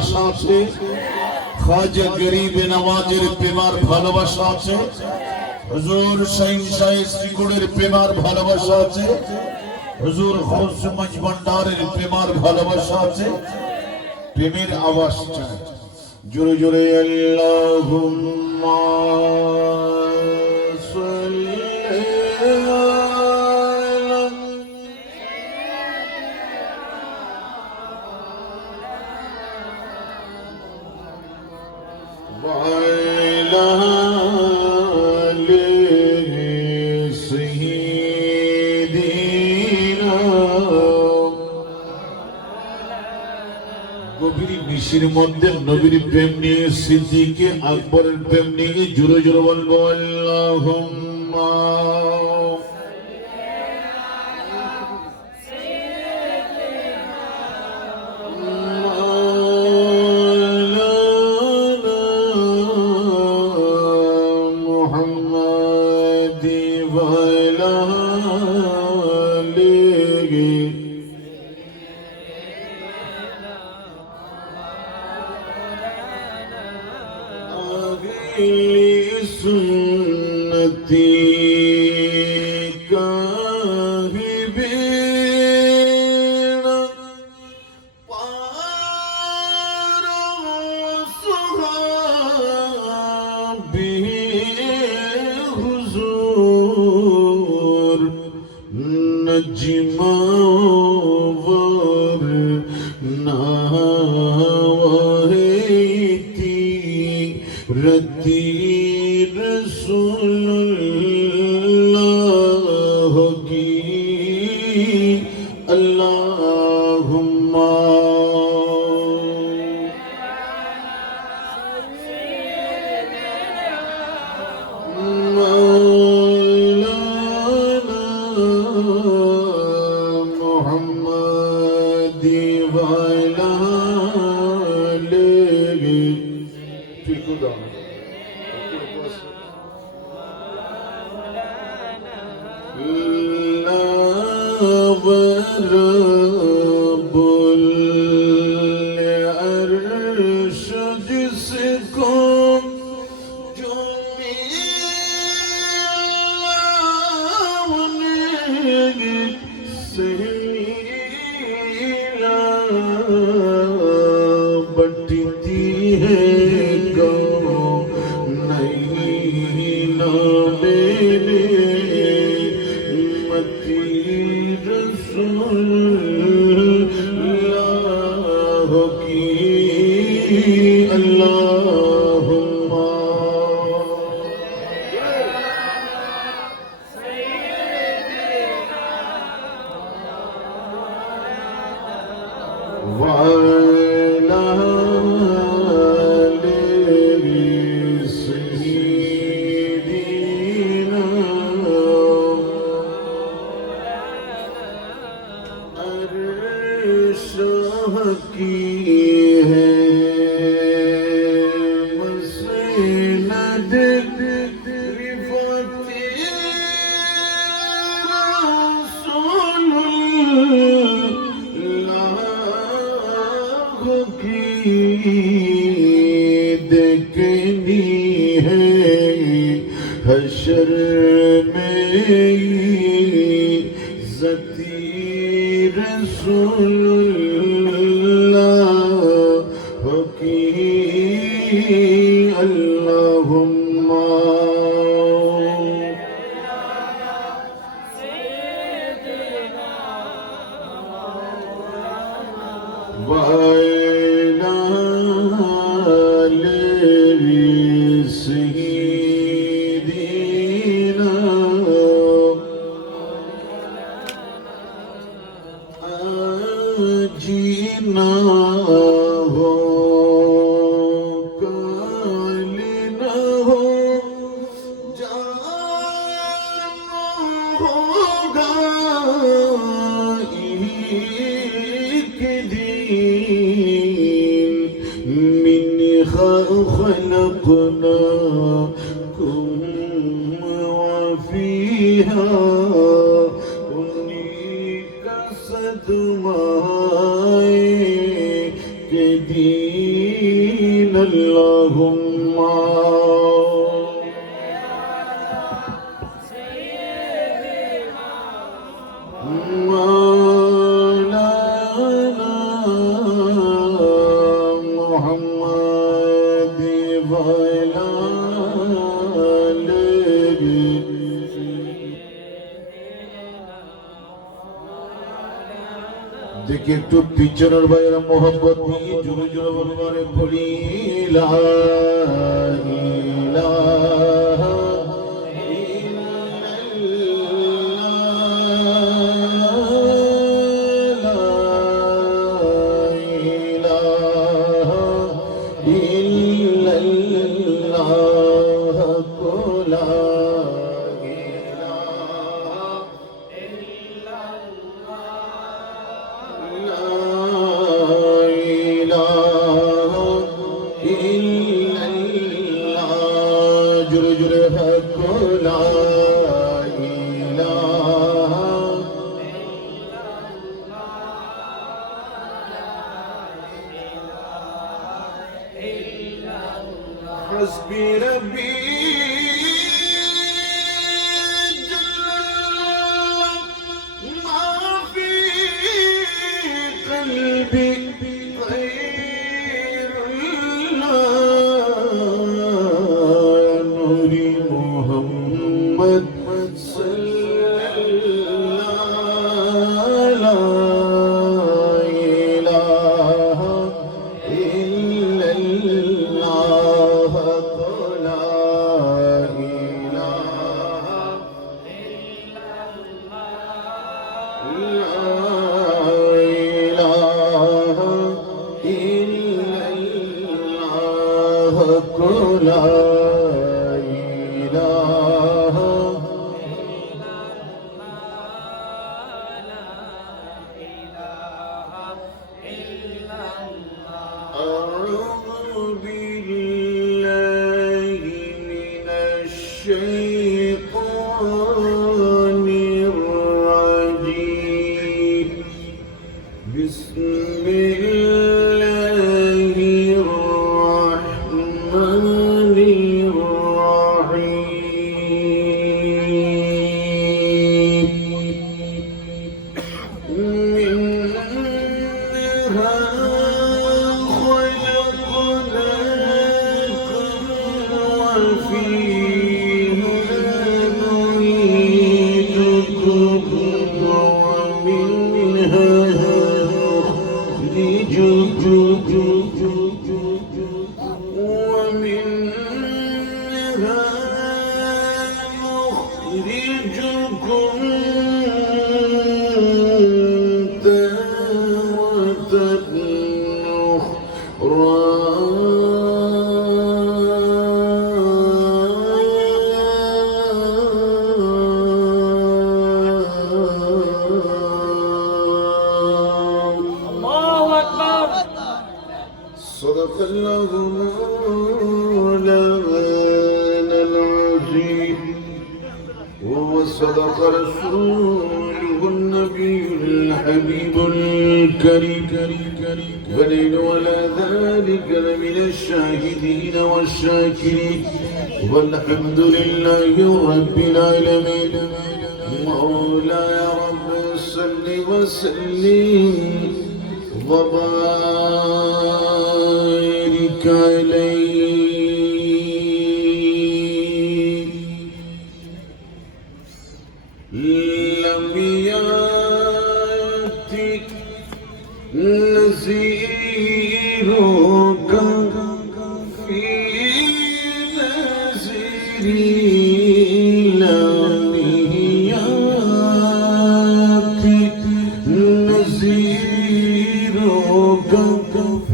ভালোবাসা আছে, খাজা গরিব নওয়াজের প্রেমার ভালোবাসা আছে, হুজুর শাহ শ্রীগুড়ের প্রেমার ভালোবাসা আছে, হুজুর গৌস মজবন্ডারের প্রেমার ভালোবাসা আছে। প্রেমের আওয়াজ চাই জোরে জোরে আল্লাহুম্মা মধ্যে নবীর প্রেম নিয়ে, সিদ্দিকে আকবরের প্রেম নিয়ে জোরে জোরে বলবো আল্লাহুম্মা सुन्नती काहि बेड़ा पारो सुहाबी हुजूर नजमावर नावैती रती रसूलुल्लाह की अल्लाहुम्मा मौलाना मुहम्मदी वाला लेगी फिकुदा रब्बुल अर्श जिसको जो मिलाने से मिला बटती है गाँव नहीं ना मेरे मती रसूलुल्लाह की अल्लाहुम्मा वाला की है मसनद रिफ़ती रसूलुल्लाह की देखनी है हशर में इज़्ज़ती रसूलुल्लाह की अल्लाहुम्मा वाला सय्यिदीना जीना हो काल न हो जाना होगा एक दिन मिन खलक़नाकुम वफ़ीहा सदमाए के दी اللهم দেখি একটু পিছনের বাইরে মোহাম্মত নিয়ে জোরে জোরে বলবারে বলি লা ইলাহা حسبي ربي جل ما في قلبي غير الله نور محمد صلى الله لا إله إلا الله لا إله إلا الله أعوذ بالله من الشيطان الرجيم بسم الله الرحمن الرحيم منها خلقناكم وفيها نعيدكم ومنها نخرجكم تارة أخرى صدق الله مولانا العظيم وصدق رسوله النبي الحبيب الكريم ونحن على ذلك لمن الشاهدين والشاكرين والحمد لله رب العالمين مولاي رب صل وسلم وبارك عليه لم يأتك نذيرك في نذري لم يأتك نذيرك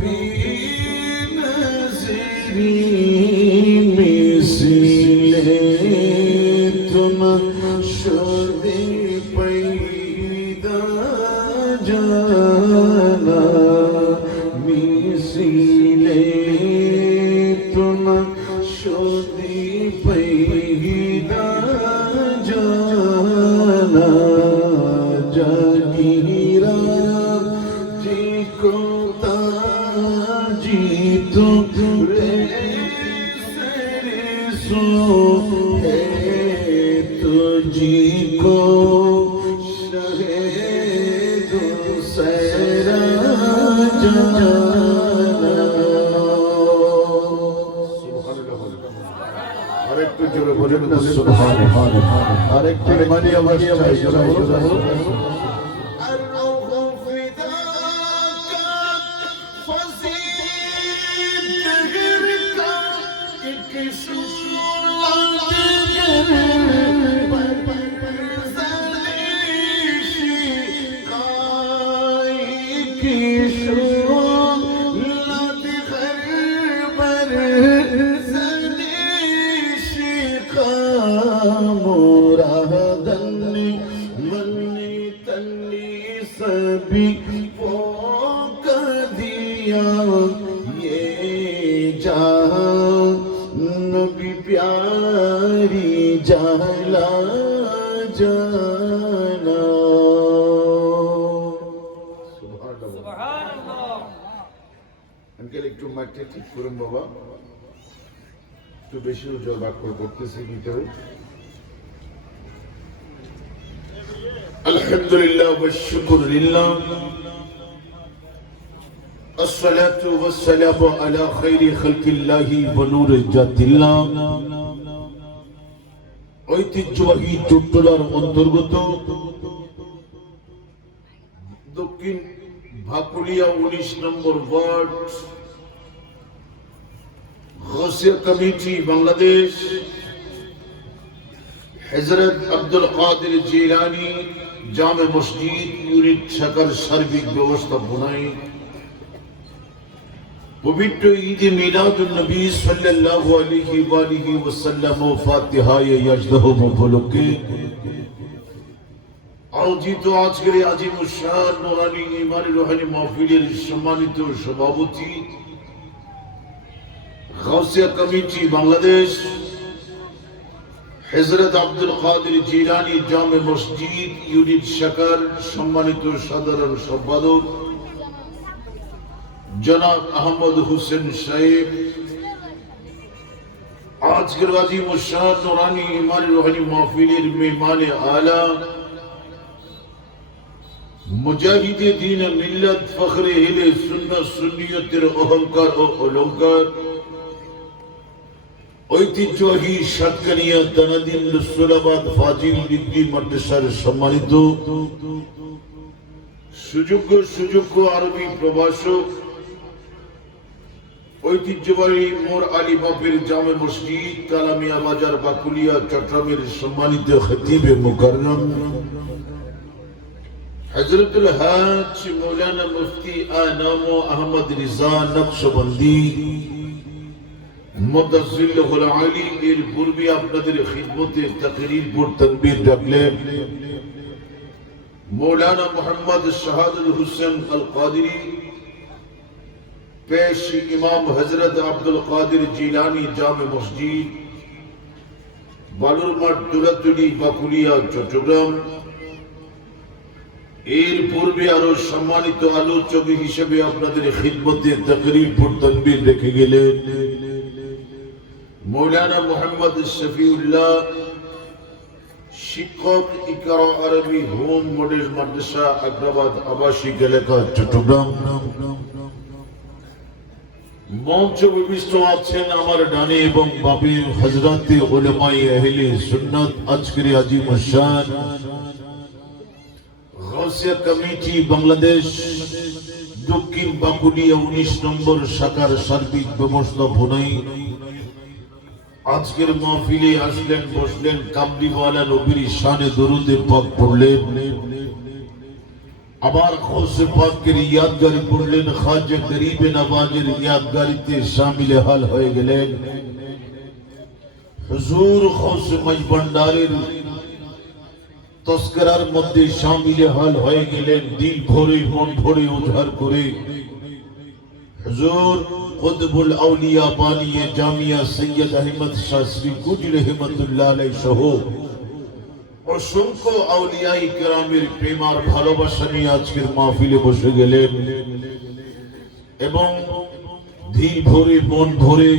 في نذري مثلتنا شدي پیدا جانا مثلتنا شدي پیدا جانا جاگیرا جی کو تاجی تو না সুবহানাল্লাহ। আরেকটি মানে আওয়াজ চাই জোরে বলুন। नबी प्यारी जाला जाना सुबहानाल्लाह। আঙ্কেল একটু মাঠে ঠিক করুন বাবা, একটু বেশি উজ্জ্বল বাক্য করতেছি ভিতরে। আলহামদুলিল্লাহ ওয়া শুকরুলিল্লাহ الصلاة والسلام على خير خلق الله ونور ذات الله। ঐতিহ্যবাহী চট্টলার অন্তর্গত দক্ষিণ ভাকুলিয়া 19 নম্বর ওয়ার্ড গাউসিয়া কমিটি বাংলাদেশ হযরত আব্দুল কাদের জিলানী জামে মসজিদ ইউনিট শাখার সার্বিক ব্যবস্থাপনায় পবিত্র ঈদ মিলাদুন নবী সাল্লাল্লাহু আলাইহি ওয়া আলিহি ওয়াসাল্লাম ও ফাতিহায়ে ইয়াজদাহ উপলক্ষে আয়োজিত আজকের আজিমুশ শান নুরানি ঈমানি রুহানি মাহফিলের সম্মানিত সভাপতি গাউসিয়া কমিটি বাংলাদেশ হযরত আব্দুল কাদের জিলানী জামে মসজিদ ইউনিট শাখার সম্মানিত সাধারণ সম্পাদক জনাব আহমদ হোসেন সাহেব, আজকের আজিমুশ শান নুরানি ঈমানি রুহানি মাহফিলের মেহমানে আলা মুজাহিদে দ্বীন মিল্লাত ফখরে আহলে সুন্নাহ সুন্নিয়তের অহংকার ও অলংকার ঐতিহ্যবাহী সাতকানিয়া তানাদিন রসুলাবাদ ফাজিল ডিগ্রি মাদ্রাসার সম্মানিত সুযোগ্য আরবি প্রভাষক ঐতিহ্যবাহী মোর আলী বাপের জামে মসজিদ কালামিয়া বাজার বাকুলিয়া চট্টগ্রামের সম্মানিত খতিবে মুকাররম হযরতুল হাজ মাওলানা মুফতি আনাম আহমদ রিজা নকশবন্দি মুদাজ্জিলুল আলী এর পূর্বে আপনাদের খিদমতে তাকরীর পর তানবীর রাখলেন মাওলানা মুহাম্মদ শাহাদুল হোসেন আল কাদেরী পেশ ইমাম হযরত আব্দুল কাদের জিলানী জামে মসজিদ বালুরমাঠ দুলাতুলি বাকুলিয়া চট্টগ্রাম। এর পূর্বে আরো সম্মানিত আলোচক হিসেবে আপনাদের খিদমতে তাকরীর পর তানবীর রেখে গেলেন মাওলানা মুহাম্মদ শফিউল্লাহ, শিক্ষক ইকরা আরবি হোম মডেল মাদ্রাসা আগ্রাবাদ আবাসিক এলাকা চট্টগ্রাম। মঞ্চ বিশিষ্ট আছেন আমার ডানে এবং বামে হযরতে উলামায়ে আহলে সুন্নাত আজকের আজিমুশ শান গাউসিয়া কমিটি বাংলাদেশ দক্ষিণ বাকুলিয়া 19 নম্বর শাখার সার্বিক ব্যবস্থাপনায় আজকের মাহফিলে আসলেন, বসলেন, কামলিওয়ালা নবীর শানে দরুদে পাক পড়লেন, আবার গৌসে পাকের ইয়াদগারি পড়লেন, খাজা গরিবে নওয়াজের ইয়াদগারিতে শামিল হাল হয়ে গেলেন, হুজুর গৌসে মজবন্ডারের তস্করার মধ্যে শামিল হাল হয়ে গেলেন, দিল ভরে মন ভরে উদ্ধার করে হুজুর কুতুবুল আউলিয়া বানিয়ে জামিয়া সৈয়দ আহমদ শাস্ত্রী কুটি রহমাতুল্লাহ আলাইহি সহ অসংখ্য আউলিয়ায়ে কেরামের প্রেম আর ভালোবাসা নিয়ে আজকের মাহফিলে বসে গেলেন এবং দিল ভরে মন ভরে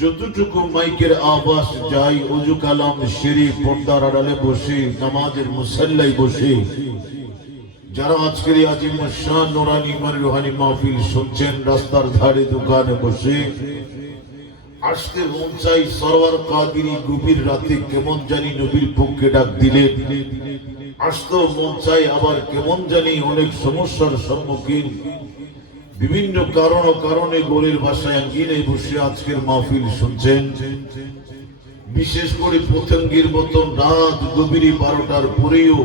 যতটুকু মাইকের আওয়াজ যায় ওযু কালাম সেরে পর্দার আড়ালে বসে নামাজের মুসাল্লায় বসে যারা আজকের আজিমুশ শান নুরানি ঈমানি রুহানি মাহফিল শুনছেন, রাস্তার ধারে দোকানে বসে আসতে মন চাই সরওয়ার কাদিরি গভীর রাতে কেমন জানি নবীর পক্ষে ডাক দিলেন। আসতেও মন চাই আবার কেমন জানি অনেক সমস্যার সম্মুখীন বিভিন্ন কারণে গোলের ভাষায় আঙ্গিনে বসে আজকের মাহফিল শুনছেন। বিশেষ করে পতঙ্গের মতন রাত গভীরে 12টার পরেও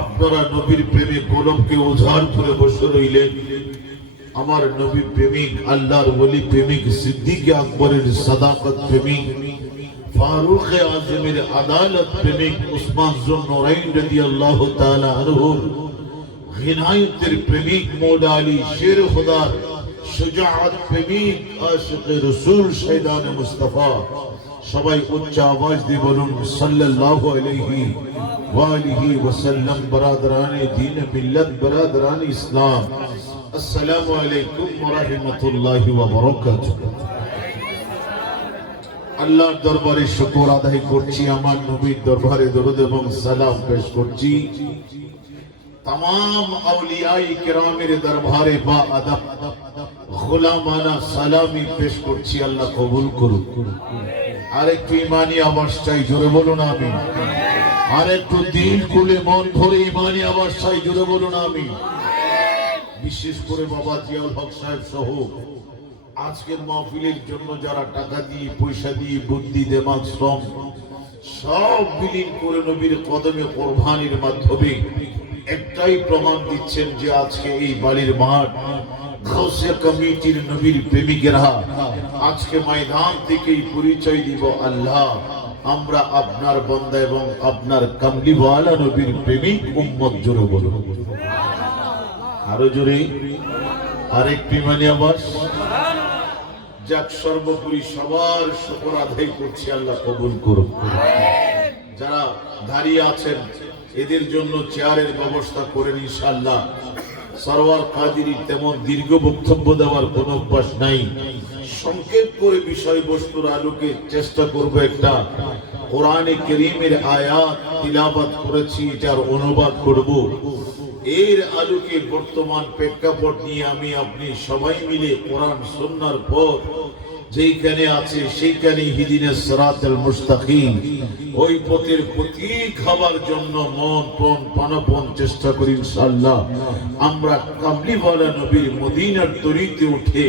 আপনারা নবীর প্রেমে কলমকে ওঝাড় করে বসে রইলেন। আমার নবী প্রেমিক, আল্লাহর ওলি প্রেমিক, সিদ্দিক আকবরের সাদাকত প্রেমিক, ফারুক আজমের আদালত প্রেমিক, উসমান যুন্নুরাইন রাদিয়াল্লাহু তাআলা আনহুর হিনায়তের প্রেমিক, মওলা আলী শের খুদার শুজাআত প্রেমিক, আশিকে রাসূল শহীদানে মুস্তাফা, সবাই উচ্চ আওয়াজ দিয়ে বলুন সাল্লাল্লাহু আলাইহি ওয়া আলিহি ওয়াসাল্লাম। বরাদরানে দ্বীন মিল্লাত, বরাদরানে ইসলাম, আসসালামু আলাইকুম ওয়া রাহমাতুল্লাহি ওয়া বারাকাতুহু। আল্লাহর দরবারে শুকর আদায় করছি, আমার নবীর দরবারে দরুদ এবং সালাম পেশ করছি। तमाम আউলিয়ায়ে কিরামের দরবারে বা আদব গোলামানা সালামি পেশ করছি, আল্লাহ কবুল করুক। আরেকটু ইমানি আওয়াজ চাই, জোরে বলুন আমিন। আরেকটু দিল খুলে মন ভরে ইমানি আওয়াজ চাই, জোরে বলুন আমিন। বিশেষ করে বাবা জিয়াউল হক সাহেব সহ আজকের মাহফিলের জন্য যারা টাকা দিয়ে, পয়সা দিয়ে, বুদ্ধি, দেমাগ, শ্রম সব বিলীন করে নবীর কদমে কোরবানির মাধ্যমে একটাই প্রমাণ দিচ্ছেন যে আজকে এই বাড়ির মাঠ গাউসিয়া কমিটির নবীর প্রেমিকেরা আজকে ময়দান থেকেই পরিচয় দিব, আল্লাহ আমরা আপনার বান্দা এবং আপনার কামলিওয়ালা নবীর প্রেমিক উম্মত। জোরে বলুন, আরো জোরে, আরেকটু ইমানি আওয়াজ। যাক, সর্বোপরি সবার শুকর আদায় করছি, আল্লাহ কবুল করুন। যারা দাঁড়িয়ে আছেন এদের জন্য চেয়ারের ব্যবস্থা করেন ইনশাআল্লাহ। সরওয়ার কাদিরী তেমন দীর্ঘ বক্তব্য দেওয়ার কোন অভ্যাস নাই, সংক্ষেপ করে বিষয়বস্তুর আলোকে চেষ্টা করব। একটা কোরআনে কারীমের আয়াত তিলাওয়াত করেছি, যার অনুবাদ করব। এর আলোকে বর্তমান প্রেক্ষাপট নিয়ে আমি আপনি সবাই মিলে কোরআন সুন্নাহর পথ যেখানে আছে সেইখানে হিদিনাস সিরাতাল মুস্তাকিম, ওই পথের প্রতীক হবার জন্য মন প্রাণ প্রাণপণ চেষ্টা করি ইনশাআল্লাহ। আমরা কামলিওয়ালা নবীর মদিনার তরিতে উঠে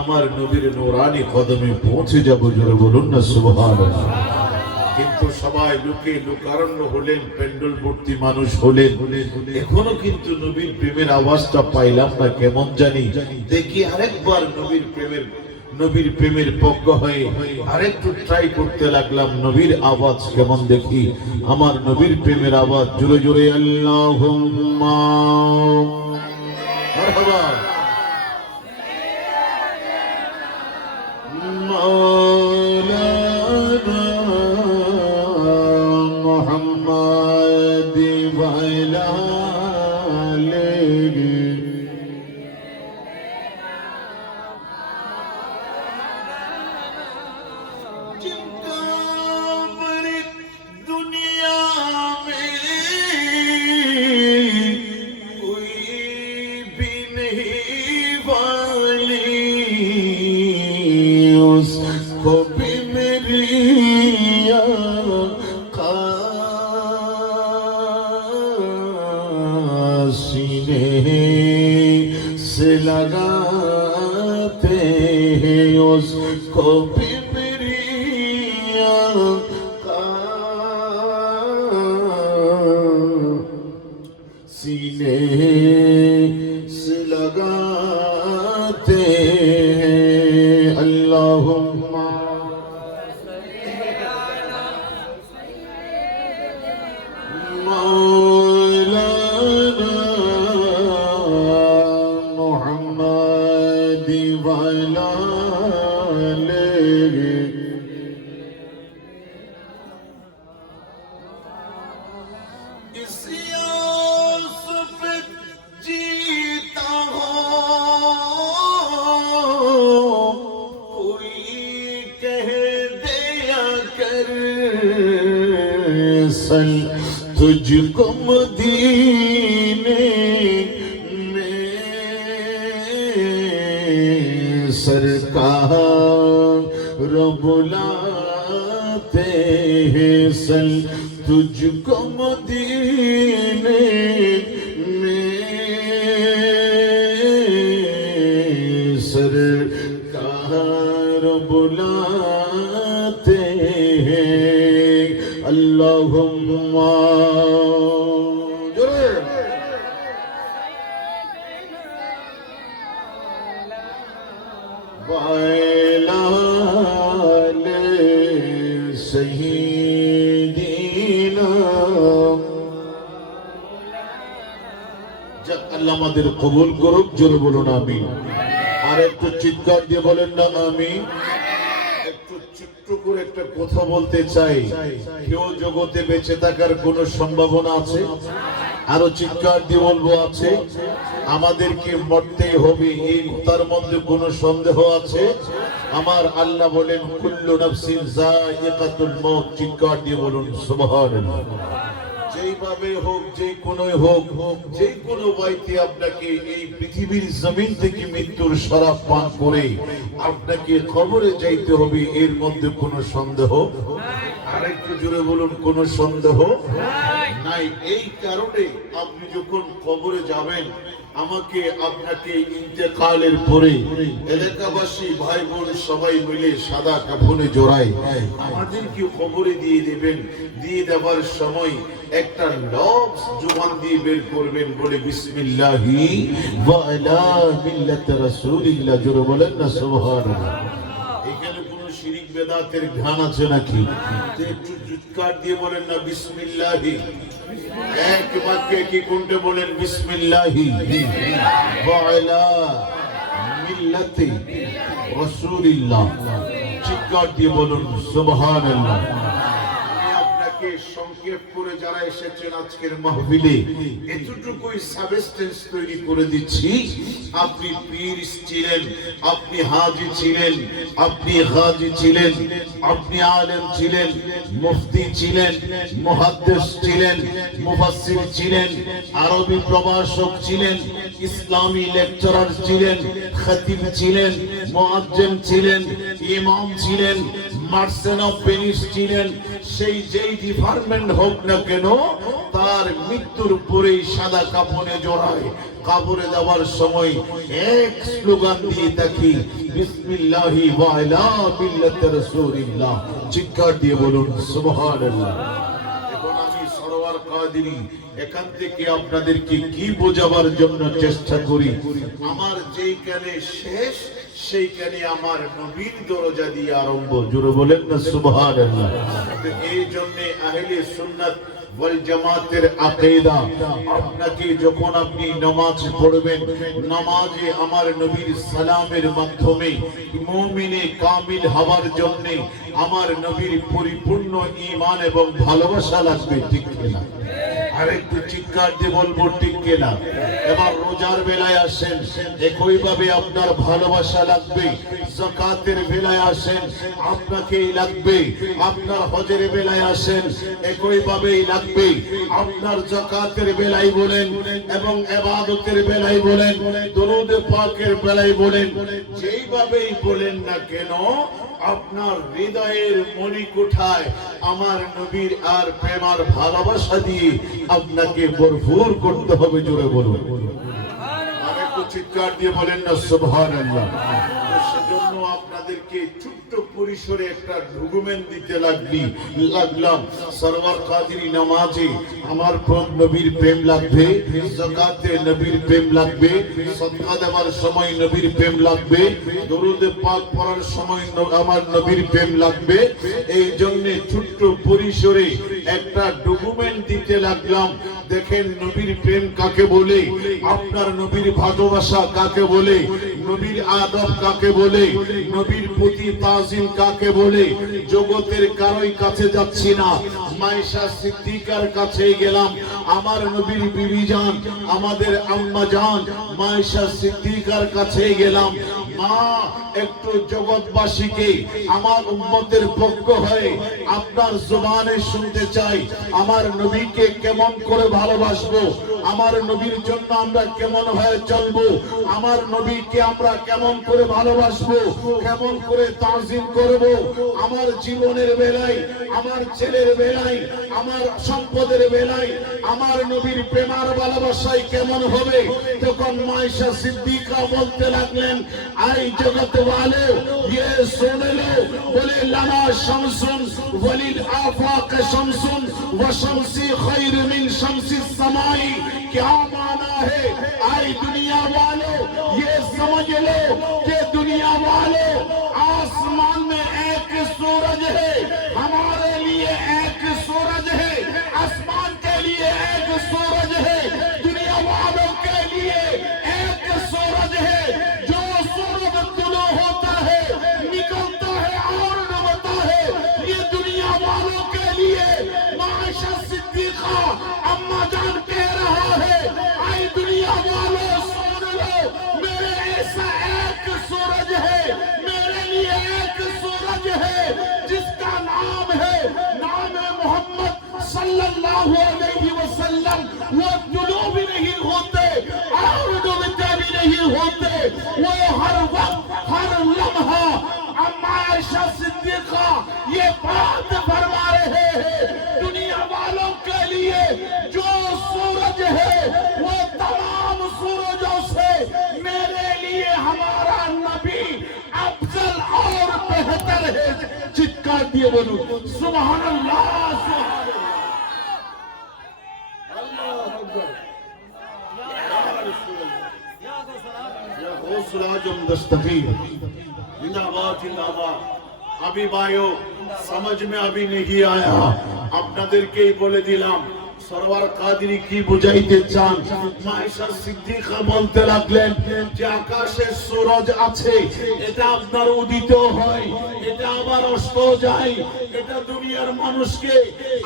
আমার নবীর নূরানি কদমে পৌঁছে যাব, জোরে বলুন না সুবহানাল্লাহ। কিন্তু সবাই লোকে লোকারণ্য হলেন, প্যান্ডেল ভর্তি মানুষ হলেন, এখনো কিন্তু নবীর প্রেমের আওয়াজটা পাইলাম না, কেমন জানি। দেখি আরেকবার নবীর প্রেমের পক্ষ হয়ে আরেকটু ট্রাই করতে লাগলাম, নবীর আওয়াজ কেমন দেখি। আমার নবীর প্রেমের আওয়াজ জোরে জোরে আল্লাহুম্মা মারহাবা মাওলানা মুহাম্মদ ওয়া আলা আলিহি। लगाते हैं उसको भी मेरी सीने से लगाते हैं। अल्लाहुम्मा तुझको मदीने में सरकार बुलाते हैं सल तुझको मदीने में सरकार बुलाते हैं अल्लाहुम्मा আল্লাহ আমাদের কবুল করুক, জোরে বলুন আমিন। আর একটু চিৎকার দিয়ে বলেন না আমিন। একটু ছোট্ট করে একটা কথা বলতে চাই, কেউ জগতে বেঁচে থাকার কোন সম্ভাবনা আছে? আরো চিৎকার দিয়ে বলবো আছে। আমাদেরকে মরতেই হবে, এই তার মধ্যে কোনো সন্দেহ আছে? আমার আল্লাহ বলেন কুল্লু নাফসিন যায়িকাতুল মউত, চিৎকার দিয়ে বলুন সুবহানাল্লাহ। যেইভাবে হোক, যে কোনোই হোক, যে কোনো ওয়াইতে আপনাকে এই পৃথিবীর জমিন থেকে মৃত্যুর শরাব পান করে আপনাকে কবরে যাইতে হবে, এর মধ্যে কোনো সন্দেহ? আরেকটু জোরে বলুন, কোনো সন্দেহ নাই। এই কারণে আপনি যখন কবরে যাবেন, আমাকে আপনাকে ইন্তেকালের পরে এলাকাবাসী ভাই বোন সবাই মিলে সাদা কাফনে জড়াই আমাদেরকে কবরে দিয়ে দেবেন। দিয়ে দেওয়ার সময় একটা লফজ জবান দিয়ে বের করবেন, বলে বিসমিল্লাহি ওয়া আলা মিল্লাতি রাসূলিল্লাহ, জোরে বলেন না সুবহানাল্লাহ। এখানে কোনো শিরিক বেদাতের ধ্যান আছে নাকি? একটু চিৎকার দিয়ে বলেন না বিসমিল্লাহি। এক বাক্যে কি কোনটা বলেন? বিসমিল্লাহি ওয়া আলা মিল্লাতি রাসূলিল্লাহ, চিৎকার দিয়ে বলুন সুবহানাল্লাহ। সংক্ষেপ করে যারা এসেছেন আজকের মাহফিলে, এতটুকুই সাবস্টেন্স তৈরি করে দিচ্ছি। আপনি পীর ছিলেন, আপনি হাজী ছিলেন, আপনি গাজী ছিলেন, আপনি আলেম ছিলেন, মুফতি ছিলেন, মুহাদ্দিস ছিলেন, মুফাসসির ছিলেন, আরবি প্রভাষক ছিলেন, ইসলামী লেকচারার ছিলেন, খতিব ছিলেন, মুয়াজ্জিন ছিলেন, ইমাম ছিলেন, মার্সেন অফ ভেনিস ছিলেন। সেই যেই ডিপার্টমেন্ট হোক না কেন, তার মৃত্যুর পরেই সাদা কাফনে জড়ায় কবরে দেওয়ার সময় এক স্লোগান দিয়ে থাকি, বিসমিল্লাহি ওয়া আলা মিল্লাতি রাসূলিল্লাহ, চিৎকার দিয়ে বলুন সুবহানাল্লাহ। এখন আমি সরওয়ার কাদেরী এখান থেকে আপনাদেরকে কি বোঝাবার জন্য চেষ্টা করি, আমার যেইখানে শেষ সেইখানে আমার নবীর দরজা দিয়ে আরম্ভ, জোরে বলেন না সুবহানাল্লাহ। এই জন্য আহলে সুন্নাত ওয়াল জামাতের আকীদা, আপনাকে যখন আপনি নামাজ পড়বেন, নামাজে আমার নবীর সালামের মাধ্যমে মুমিনে কামিল হওয়ার জন্য আমার নবীর পরিপূর্ণ ঈমান এবং ভালোবাসা লাগবে, ঠিক কিনা? আরেকটু চিৎকার দিয়ে বলবো ঠিক কিনা? এবার রোজার বেলায় আসেন, একই ভাবে আপনার ভালোবাসা লাগবে। যাকাতের বেলায় আসেন, আপনাকেই লাগবে। আপনার হজের বেলায় আসেন, একই ভাবেই লাগবে। আপনার যাকাতের বেলায় বলেন এবং ইবাদতের বেলায় বলেন, দরুদ পাকের বেলায় বলেন, যেইভাবেই বলেন না কেন, আপনার হৃদয়ের মণিকোঠায় আমার নবীর আর প্রেমার ভালোবাসা দিয়ে আপনাকে ভরপুর করতে হবে, জোরে বলুন। আরেকটু চিৎকার দিয়ে বলেন না সুবহানাল্লাহ। সেজন্য আপনাদেরকে ছোট্ট পরিসরে একটা ডকুমেন্ট দিতে লাগলাম। সরওয়ার কাদেরী নামাজে আমার নবীর প্রেম লাগবে, যাকাতে নবীর প্রেম লাগবে, সাদকা দেওয়ার সময় নবীর প্রেম লাগবে, দরুদ পাক পড়ার সময় আমার নবীর প্রেম লাগবে। এই জন্য ছোট্ট পরিসরে একটা ডকুমেন্ট দিতে লাগলাম। দেখেন নবীর প্রেম কাকে বলে, আপনার নবীর ভালোবাসা কাকে বলে, নবীর আদব কাকে বলে, নবীর প্রতি তাজিম কাকে বলে। জগতের কারোই কাছে যাচ্ছি না, মায়েশা সিদ্দিকার কাছে গেলাম। আমার নবীর বিবি জান, আমাদের আম্মা জান মায়েশা সিদ্দিকার কাছে গেলাম। মা, একটু জগৎবাসীকে আমার উম্মতের পক্ষ হয়ে আপনার জবানে শুনতে চাই, আমার নবীকে কেমন করে ভালোবাসবো, আমার নবীর জন্য আমরা কেমন হয়ে চলবো, আমার নবীকে আমরা কেমন করে ভালোবাসবো, কেমন করে তাজিম করব, আমার জীবনের বেলায়, আমার ছেলের বেলায়, আমার সম্পদের বেলায় আমার নবীর প্রেমার ভালোবাসায় কেমন হবে। তখন মায়েশা সিদ্দিকা বলতে লাগলেন, আই জগৎ ওয়ালে ये सुन लो, बोले लना शमसुन वलिल आफाक शमसुन व शमसी खैर मिन शमसी समाई। क्या माना है आई दुनिया वालों, ये समझ लो कि दुनिया वालों आसमान में एक सूरज है, हमारे लिए एक सूरज है, आसमान के लिए एक सूरज है, दुनिया वालों के लिए एक सूरज है। जो सूरज तुलो होता है, निकलता है और डूबता है, ये दुनिया वालों के लिए मायशा सिद्दीका अम्मा जान कह रहा है, आई दुनिया वालों सुन लो, मेरे ऐसा एक सूरज है, मेरे लिए एक सूरज है, जिसका नाम है मोहम्मद सल्लल्लाहु अलैहि वसल्लम। वो तुलो भी नहीं होते और डूबते भी नहीं होते, वो हर वक्त हर लम्हा अम्मा आयशा सिद्दीका ये बात फरमा रहे हैं, दुनिया वालों के लिए जो सूरज है वो तमाम सूरजों से मेरे लिए हमारा नबी अफजल और बेहतर है। चित्कार दिए बोलो सुभान अल्लाह, जिंदाबाद जिंदाबाद। अभी भाइयों समझ में अभी नहीं आया, আপনাদেরকেই বলে দিলাম সরওয়ার কাদরি কি বুঝাইতে চান। মায়েশা সিদ্দিকা বলতে লাগলেন যে আকাশে সূরজ আছে, এটা আপনার উদিত হয়, এটা আবার অস্ত যায়, এটা দুনিয়ার মানুষকে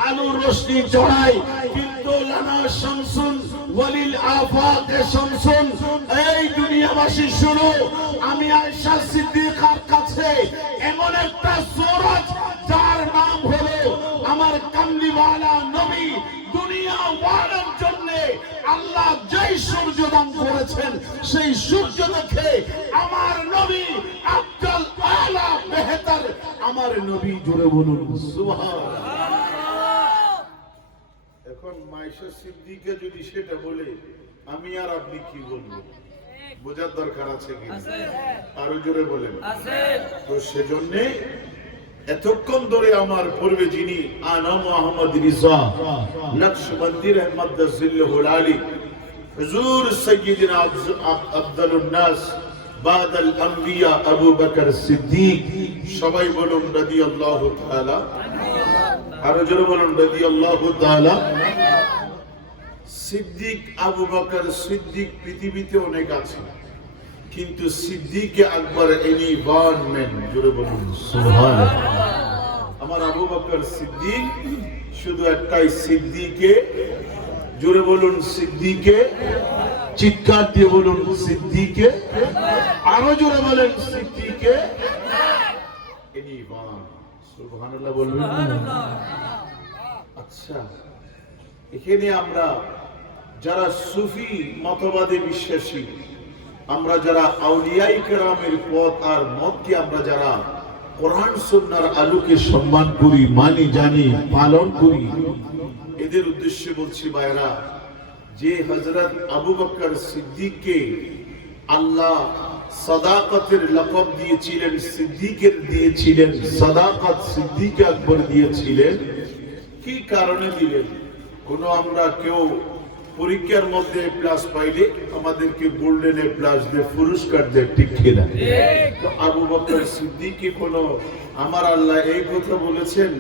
আলোর রশ্মি চড়ায়, কিন্তু লানা শামসুন ওয়ালিল আফাক শামসুন। এই দুনিয়াবাসী শুনো, আমি আয়েশা সিদ্দিকার কাছে এমন একটা সূরজ যার নাম হলো আমার কামলিওয়ালা নবী। দুনিয়া ওয়ালার জন্য আল্লাহ যেই সূর্য দান করেছেন, সেই সূর্য দেখে আমার নবী আফজল আলা বেহতর, আমার নবী জোরে বলুন সুবহানাল্লাহ। এখন মায়েশা সিদ্দিকা যদি সেটা বলে, আমি আর আপনি কি বলবো? বোঝার দরকার আছে কি? আরো জোরে বলেন। তো সেজন্য এতক্ষণ ধরে আমার পূর্বে যিনি আনাম আহমদ রিজা নকশবন্দি রহমতুল্লাহ আলী হুজুর সৈয়দনা আফদলুন নাস বাদাল আম্বিয়া আবু বকর সিদ্দিক, সবাই বলুন রাদিয়াল্লাহু তাআলা, আরো জোরে বলুন রাদিয়াল্লাহু তাআলা। সিদ্দিক আবু বকর সিদ্দিক পৃথিবীতে অনেক আছে, কিন্তু সিদ্দিকে আকবর এনি ওয়ান ম্যান, জোরে বলুন সুবহানাল্লাহ। আমার আবু বকর সিদ্দিক শুধু একটাই সিদ্দিকে, জোরে বলুন সিদ্দিকে, চিৎকার দিয়ে বলুন সিদ্দিকে, আরো জোরে বলেন সিদ্দিকে এনি ওয়ান, সুবহানাল্লাহ বলবেন। আচ্ছা, এখানে আমরা যারা সুফি মতবাদে বিশ্বাসী, আমরা যারা আউলিয়াই কেরামের পথ আর মতকে আমরা যারা কোরআন সুন্নাহর আলোকে সম্মান করি, মানি, জানি, পালন করি, এদের উদ্দেশ্যে বলছি ভাইরা, যে হযরত আবু বকর সিদ্দিককে আল্লাহ সাদাকাতের লকব দিয়েছিলেন, সিদ্দিকের দিয়েছিলেন, সাদাকাত সিদ্দিক আকবর দিয়েছিলেন, কি কারণে দিলেন? কোন আমরা কেউ পরীক্ষার মধ্যে প্লাস পাইলে আমাদেরকে গোল্ডেন এ প্লাস দিয়ে পুরস্কার দেয়, ঠিক কিনা? তো আবু বকর সিদ্দিককে কোন আমার আল্লাহ এই কথা বলেছেন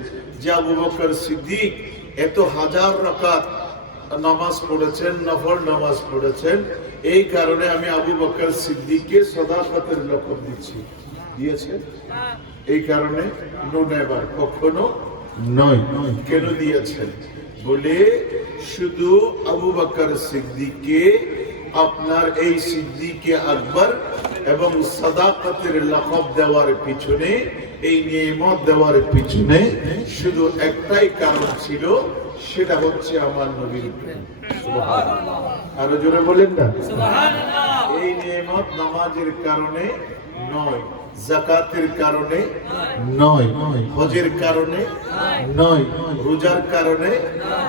যে আবু বকর সিদ্দিক এত হাজার রাকাত নামাজ পড়েছেন, নফল নামাজ পড়েছেন, এই কারণে আমি আবু বকর সিদ্দিককে সাদাকাতের লকব দিচ্ছি, দিয়েছেন এই কারণে? নো নেভার, কখনো নয়। কেন দিয়েছেন? বলে শুধু আবু বকর সিদ্দিককে আপনার এই সিদ্দিকে আকবর এবং সাদাকাতের লকব দেওয়ার পিছনে, এই নিয়ামত দেওয়ার পিছনে শুধু একটাই কারণ ছিল, সেটা হচ্ছে আমার নবীর প্রেম। আরো জোরে বলেন না। এই নিয়ামত নামাজের কারণে নয়, যাকাতের কারণে নয়, হজের কারণে নয়, রোজার কারণে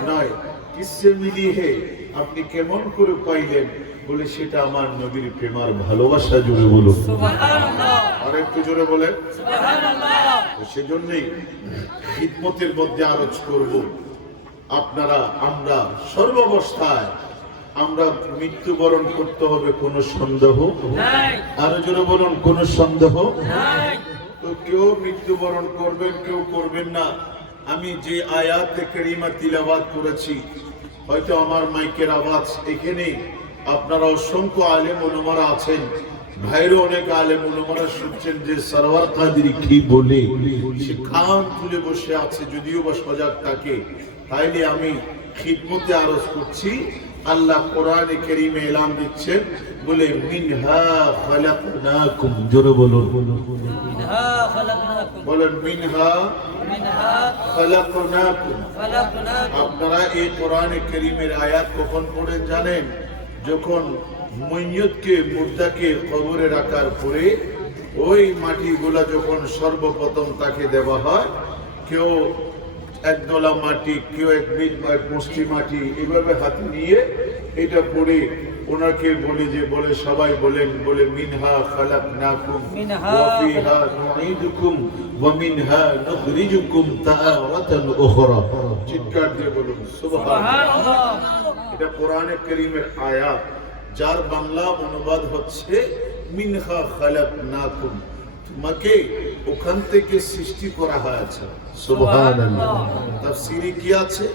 নয়। কিসে মিলি হে, আপনি কেমন করে পাইলেন? বলে সেটা আমার নবীর প্রেমার ভালোবাসা। জোরে বলুন সুবহানাল্লাহ। আর একটু জোরে বলেন সুবহানাল্লাহ। সেজন্যই খিদমতের মধ্যে আরজ করব, আপনারা আমরা সর্বাবস্থায় আমরা মৃত্যুবরণ করতে হবে, কোনো সন্দেহ নাই। আরো জোরে বলুন, কোনো সন্দেহ নাই। তো কেউ মৃত্যুবরণ করবেন, কেউ করবেন না। আমি যে আয়াতে কারিমা তিলাওয়াত করেছি, হয়তো আমার মাইকের আওয়াজ এখানে আপনারা অসংখ্য আলেম ওলামারা আছেন, ভাইরও অনেক আলেম ওলামারা শুনছেন যে সরওয়ার কাদেরী কি বলে, সে কান তুলে বসে আছে, যদিও বা সজাগ থাকে। তাইলে আমি খিদমতে আরজ করছি, আল্লাহ কোরআনে কারীমে এলান দিচ্ছেন, বলে মিনহা খালাকনাকুম। জোরে বলুন মিনহা খালাকনাকুম। বলেন মিনহা খালাকনাকুম। আপনারা এই কোরআনে কারীমের আয়াত কখন পড়েন জানেন? যখন মইয়তকে, মুর্দাকে কবরে রাখার পরে ওই মাটিগুলা যখন সর্বপ্রথম তাকে দেওয়া হয়, কেউ একদলা মাটি, কেউ এক মুষ্টি মাটি, এভাবে হাতে নিয়ে এটা পড়ে ওনাকে বলে, যে বলে সবাই বলেন, বলে মিনহা খালাকনাকুম ওয়া ফিহা নুঈদুকুম ওয়া মিনহা নুখরিজুকুম তাআরাতান উখরা। চিৎকার দিয়ে বলুন সুবহানাল্লাহ। এটা কোরআনে কারীমের আয়াত, যার বাংলা অনুবাদ হচ্ছে মিনহা খালাকনাকুম, তোমাকে ওখান থেকে সৃষ্টি করা হয়েছে। সুবহানাল্লাহ। তাফসীরে কি আছে?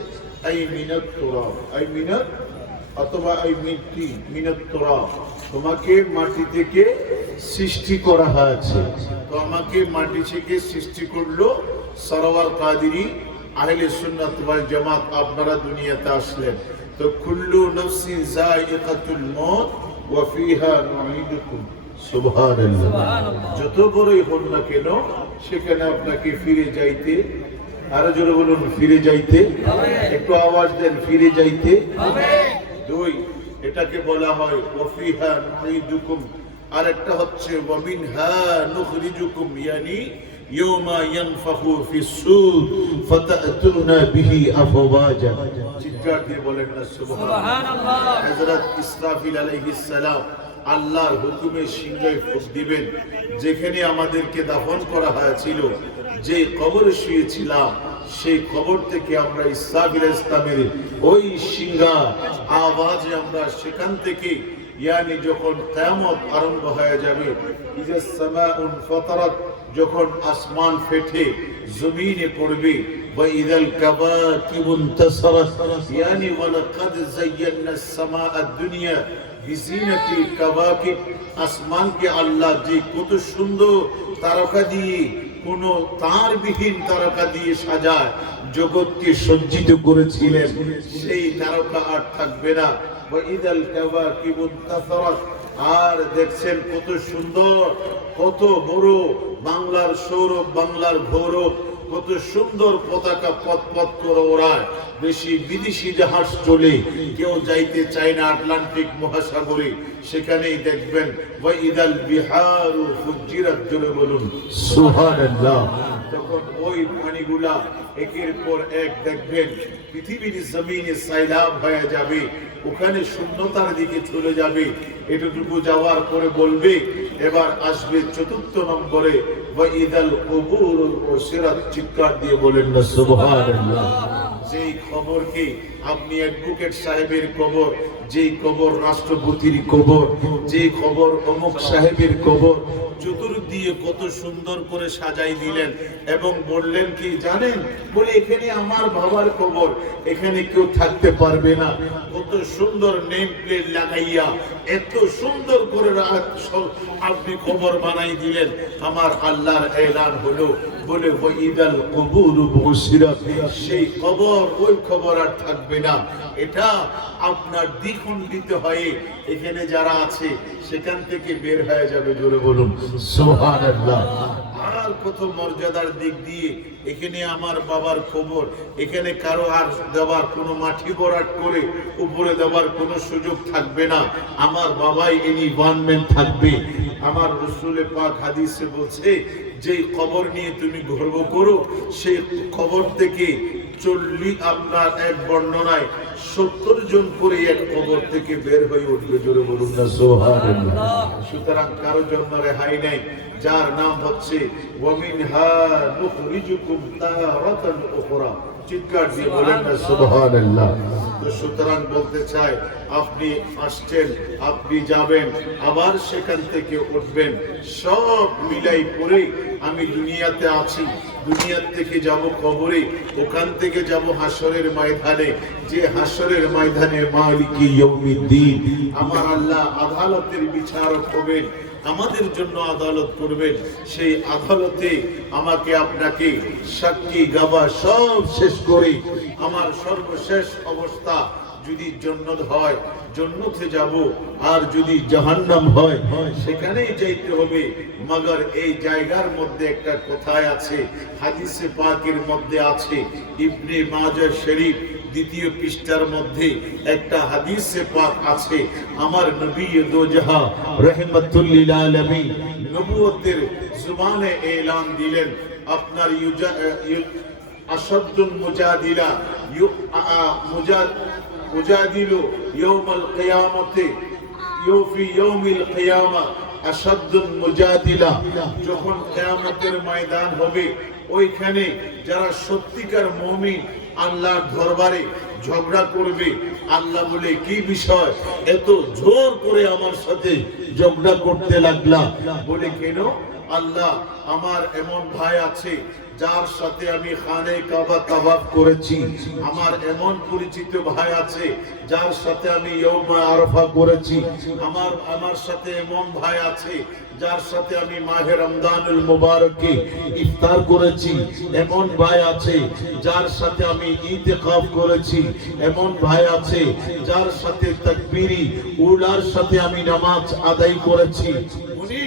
আই মিনাত তুরাব, আই মিনাত, অথবা আই মিটি মিনাত তুরাব, তোমাকে মাটি থেকে সৃষ্টি করা হয়েছে। তো আমাকে মাটি থেকে সৃষ্টি করলো সরওয়ার কাদেরী আহলে সুন্নাত ওয়াল জামাত। আপনারা দুনিয়াতে আসলেন, তো কুল্লু নাফসিন যায়িকাতুল মউত ওয়া ফিহা নুঈদুকুম। সুবহানাল্লাহ। যত বড়ই হন না কেন, সেখানে আপনাকে ফিরে যাইতে, আরো জোরে বলুন ফিরে যাইতে, একটু আওয়াজ দেন, ফিরে যাইতে হবে। দুই, এটাকে বলা হয় ওয়া ফিহা নুঈদুকুম। আর একটা হচ্ছে ওয়া মিনহা নুখরিজুকুম, ইয়ানি ইয়াউমা ইয়ানফাখু ফিস-সূর ফাতাতুনা বিহি আফওয়াজা। চিৎকার দিয়ে বলেন না সুবহানাল্লাহ। হযরত ইসরাফিল আলাইহিস সালাম আল্লাহর হুকুমে সিংহায় ফুঁক দিবেন। যেখানে আমাদেরকে দাফন করা হয়েছিল, যে কবরে শুয়েছিলাম, সেই কবর থেকে আমরা ইসরাফিল ইসলামের ওই সিংহা আওয়াজে আমরা সেখান থেকে, ইয়ানি যখন কিয়ামত আরম্ভ হয়ে যাবে, ইজাস সামাউন ফাতারাত, যখন আসমান ফেটে জমিনে পড়বে, ওয়া ইদাল কাবাকিবুন তাসারাত, ইয়ানি ওয়া লাকাদ যায়্যানাস সামাআদ দুনিয়া বিজিনাতি কাবাকিব। আসমানকে আল্লাহ যে কত সুন্দর তারকা দিয়ে, কোন তারবিহীন তারকা দিয়ে সাজায় জগৎকে সজ্জিত করেছিলেন, সেই তারকা আর থাকবে না। ওয়া ইদাল কাবাকিবুন তাসারাত, আর দেখছেন কত সুন্দর, কত বড় বাংলার সৌরভ, বাংলার গৌরব, কত সুন্দর পতাকা পথ পথ করে ওড়ায়। বেশি বিদেশি জাহাজ চলে, কেউ যাইতে চায় না আটলান্টিক মহাসাগরে, সেখানেই দেখবেন ওয়া ইদাল বিহারু ফুজ্জিরাত। জোরে বলুন সুবহানাল্লাহ। তখন ওই পানিগুলা একের পর এক দেখবেন পৃথিবীর জমিনে সাইলাব হয়ে যাবে, ওখানে শূন্যতার দিকে চলে যাবে। এতটুকু যাওয়ার পরে বলবে, এবার আসবে চতুর্থ নম্বরে ওয়া ইদাল কুবুরুল উসিরাত। চিৎকার দিয়ে বলেন না সুবহানাল্লাহ। যেই খবরকে আপনি অ্যাডভোকেট সাহেবের কবর, যেই কবর রাষ্ট্রপতির কবর, যেই খবর অমুক সাহেবের কবর, চতুর্দিকে কত সুন্দর করে সাজাই দিলেন এবং বললেন কি জানেন, বলে এখানে আমার বাবার কবর, এখানে কেউ থাকতে পারবে না। কত সুন্দর নেম প্লেট লাগাইয়া এত সুন্দর করে আপনি কবর বানাই দিলেন। আমার আল্লাহর এলান হলো, বলে ওয়াইদাল কুবুর বুসিরাত, সেই কবর, ওই কবর আর থাকবে না। এটা আপনার দ্বিখণ্ডিত হয়ে এখানে যারা আছে সেখান থেকে বের হয়ে যাবে। জোরে বলুন সুবহানাল্লাহ। আর কত মর্যাদার দিক দিয়ে এখানে আমার বাবার খবর, এখানে কারো আর দেওয়ার কোনো মাটি ভরাট করে উপরে দেওয়ার কোনো সুযোগ থাকবে না, আমার বাবাই ইনি ওয়ানম্যান থাকবে। আমার রাসূল পাক হাদিসে বলছে, যেই কবর নিয়ে তুমি গর্ব করো সেই কবর থেকে 40 আপনার এক বর্ণনায় 70 জন করে এক কবর থেকে বের হয়ে উঠবে। জোরে বলুন না সুবহানাল্লাহ। সুতরাং কারো জন্য রেহাই নাই, যার নাম হচ্ছে ওয়ামিনহা নুখরিজুকুম তারাতান উখরা। চিৎকার দিয়ে বলেন না সুবহানাল্লাহ। তো সুতরাং বলতে চাই, আপনি আসছেন, আপনি যাবেন, আবার সেখান থেকে উঠবেন, সব মিলাই করে আমি দুনিয়াতে আছি, দুনিয়া থেকে যাব কবরে, ওখান থেকে যাব হাসরের ময়দানে, যে হাসরের ময়দানে মালিকি ইয়াউমিদ্দিন, আমার আল্লাহ আদালতের বিচারক হবেন, আমাদের জন্য আদালত করবেন। সেই আদালতে আমাকে আপনাকে সাক্ষী গাবা সব শেষ করে আমার সর্বশেষ অবস্থা যদি জান্নাত হয় জান্নাতে যাব, আর যদি জাহান্নাম হয় সেখানেই যাইতে হবে। মগর এই জায়গার মধ্যে একটা কথায় আছে, হাদিসে পাকের মধ্যে আছে, ইবনে মাজাহ শরীফ 2য় পৃষ্ঠার মধ্যে একটা হাদিসে পাক আছে, আমার নবী দো জাহা রাহমাতুল লিল আলামিন নবুয়তের জবানে এলান দিলেন, আপনার আশাদুল মুজাদিলা মুজাদিলু ইয়াউমাল কিয়ামতে ইউফি ইয়াউমিল কিয়ামা আশাদুল মুজাদিলা। যখন কিয়ামতের ময়দান হবে, ওইখানে যারা সত্যিকার মুমিন আল্লাহর দরবারে ঝগড়া করবে, আল্লাহ বলে কি বিষয় এত জোর করে আমার সাথে ঝগড়া করতে লাগলা? বলে কেন? আল্লাহ, আমার এমন ভাই আছে যার সাথে আমি খানে কাবা তাওয়াফ করেছি, আমার এমন পরিচিত ভাই আছে যার সাথে আমি ইয়াউমে আরাফা করেছি, আমার সাথে এমন ভাই আছে যার সাথে আমি মাহে রমজানুল মুবারকে ইফতার করেছি, এমন ভাই আছে যার সাথে আমি ইতিকাফ করেছি, এমন ভাই আছে যার সাথে তাকবীরি উলার সাথে আমি নামাজ আদায় করেছি। উনি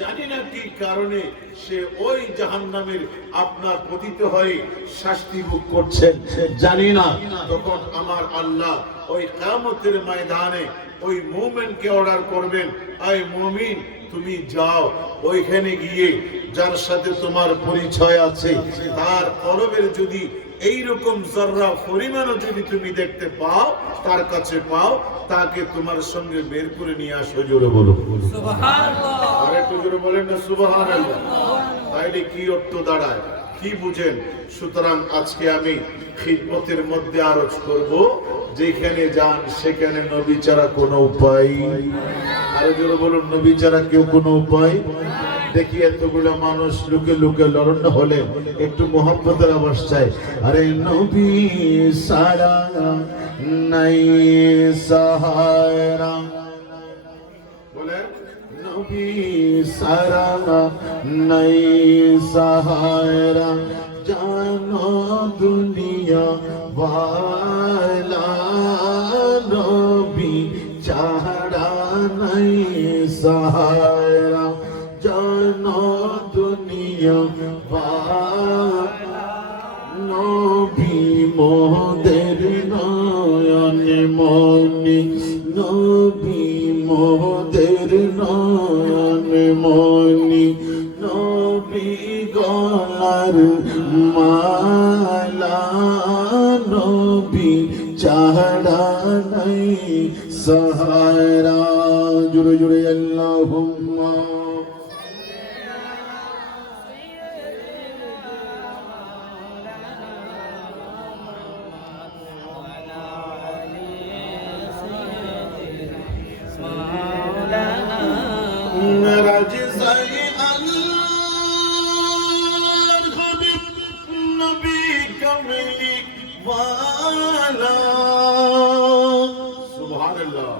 জানি না কি কারণে সে ওই জাহান্নামের আপনার পতিত হয়ে শাস্তি ভোগ করছেন, জানি না। তখন আমার আল্লাহ ওই কিয়ামতের ময়দানে ওই মুমিনকে অর্ডার করবেন, আয় মুমিন তুমি যাও, ওইখানে গিয়ে যার সাথে তোমার পরিচয় আছে তার কলবের যদি এইরকম জররা পরিমাণও যদি তুমি দেখতে পাও, তার কাছে পাও, তাকে তোমার সঙ্গে বের করে নিয়ে আসো। জোরে বলো সুবহানাল্লাহ। আরেকটু জোরে বলেন না সুবহানাল্লাহ। তাইলে কি অর্থ দাঁড়ায়, কি বুঝেন? সুতরাং আজকে আমি খিদমতের মধ্যে আরজ করব, যেখানে যান সেখানে নবী ছাড়া কোনো উপায়। আরো জোরে বলুন, নবী ছাড়া কেউ কোনো উপায়। দেখি এতগুলো মানুষ লুকে লুকে লড়ন হলে একটু মোহাম্মতের আওয়াজ চাই। আরে নবী সারা নাই সাহারা, বলে নবী সারা নাই সাহারা, জানো দুনিয়া ওয়ালা নবী ছাড়া নাই সাহারা, জানো দুনিয়া নবী মোদের নয়নে মনি, নবী মোদের নয়নে মনি, নবী গলার মালা, নবী ছাড়া নাই সাহারা। জোরে জোরে আল্লাহুম্মা সুবহানাল্লাহ।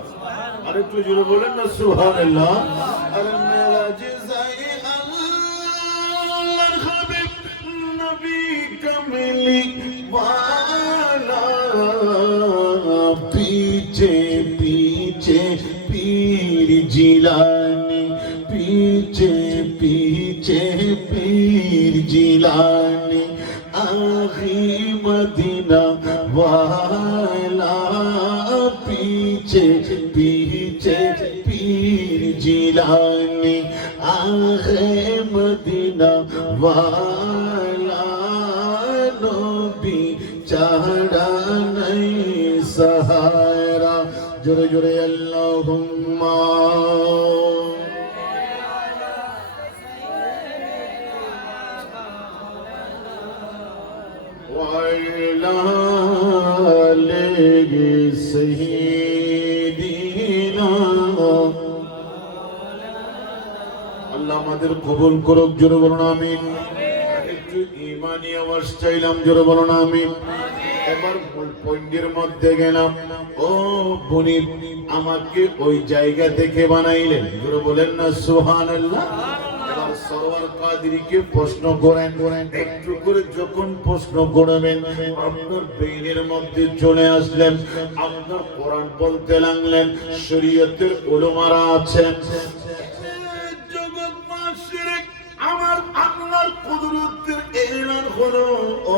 আরেকটু জোরে বলেন না সুবহানাল্লাহ। আরে মেরাজ যাই আল্লাহর হাবিব নবী কামলি ওয়ালা, পিছে পিছে পীর জিলানী, পিছে পিছে पीर जिलानी आखी मदीना वाला पीछे पीछे पीर जिलानी आखे मदीना वाला नबी चाहड़ा नहीं सहारा जोरे जोरे अल्लाहुम्मा আল্লাহ আমাদের কবুল করুক জোরে বলুন আমিন একটু ঈমানি আওয়াজ চাইলাম জোরে বলুন আমিন এবার পয়েন্টের মধ্যে গেলাম ও বনি আমাকে ওই জায়গা থেকে বানাইলেন জোরে বলেন না সুবহানাল্লাহ সরওয়ার কাদেরীকে প্রশ্ন করেন একটু করে যখন প্রশ্ন করবেন আপনার ব্রেইনের মধ্যে চলে আসলেন আপনার কোরআন বলতে লাগলেন শরীয়তের উলামারা আছেন জগৎ মাশরিক আমার আল্লাহর কুদরতের এলান হলো ও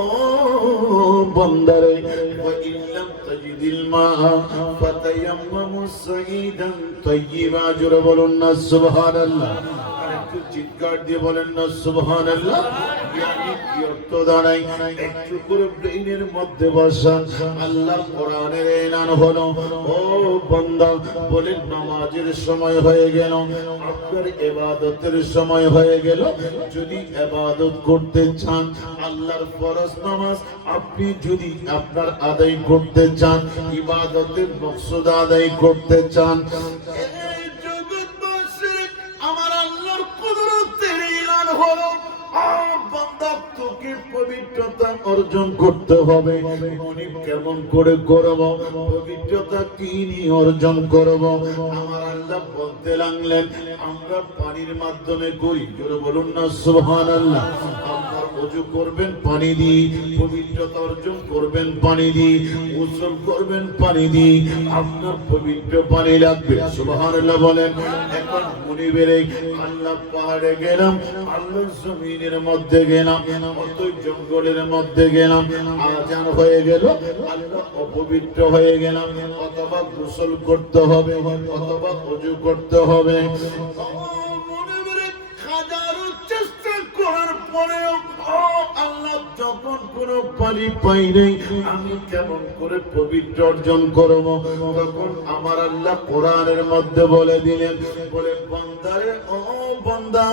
বান্দারে ওয়া ইল্লাম তাজিদিল মা ফাতায়াম্মামু সাঈদান তাইয়্যিবা জোরে বলুন না সুবহানাল্লাহ চিৎকার দিয়ে বলেন না সুবহানাল্লাহ জ্ঞানী কি অর্থ দাঁড়াই একটু করে ব্রেইনের মধ্যে বসান আল্লাহ কোরআনের এলান হলো ও বান্দা বলেন নামাজের সময় হয়ে গেল আপনার ইবাদতের সময় হয়ে গেল যদি ইবাদত করতে চান আল্লাহর ফরজ নামাজ আপনি যদি আপনার আদায় করতে চান ইবাদতের মকসুদ আদায় করতে চান পবিত্রতা অর্জন করতে হবে কেমন করে করব পবিত্রতা কি নিয়ে অর্জন করব আমার আল্লাহ বলতে লাগলেন আমরা পানির মাধ্যমে করি জোরে বলুন না সুবহানাল্লাহ আপনার ওযু করবেন পানি দিয়ে পবিত্রতা অর্জন করবেন পানি দিয়ে গোসল করবেন পানি দিয়ে আপনার পবিত্র পানি লাগবে সুবহানাল্লাহ বলেন এখন মুনিবের আল্লাহ পাহাড়ে গেলাম আল্লাহ জমিনের মধ্যে গেলাম কত জঙ্গলের মধ্যে গেলাম আজান হয়ে গেল আল্লাহ অপবিত্র হয়ে গেলাম অথবা গোসল করতে হবে অথবা ওযু করতে হবে হাজারো চেষ্টা করার পরেও আল্লাহ যখন কোনো পানি পাই নাই আমি কেমন করে পবিত্র অর্জন করব তখন আমার আল্লাহ কোরআনের মধ্যে বলে দিলেন বলে বান্দারে ও বান্দা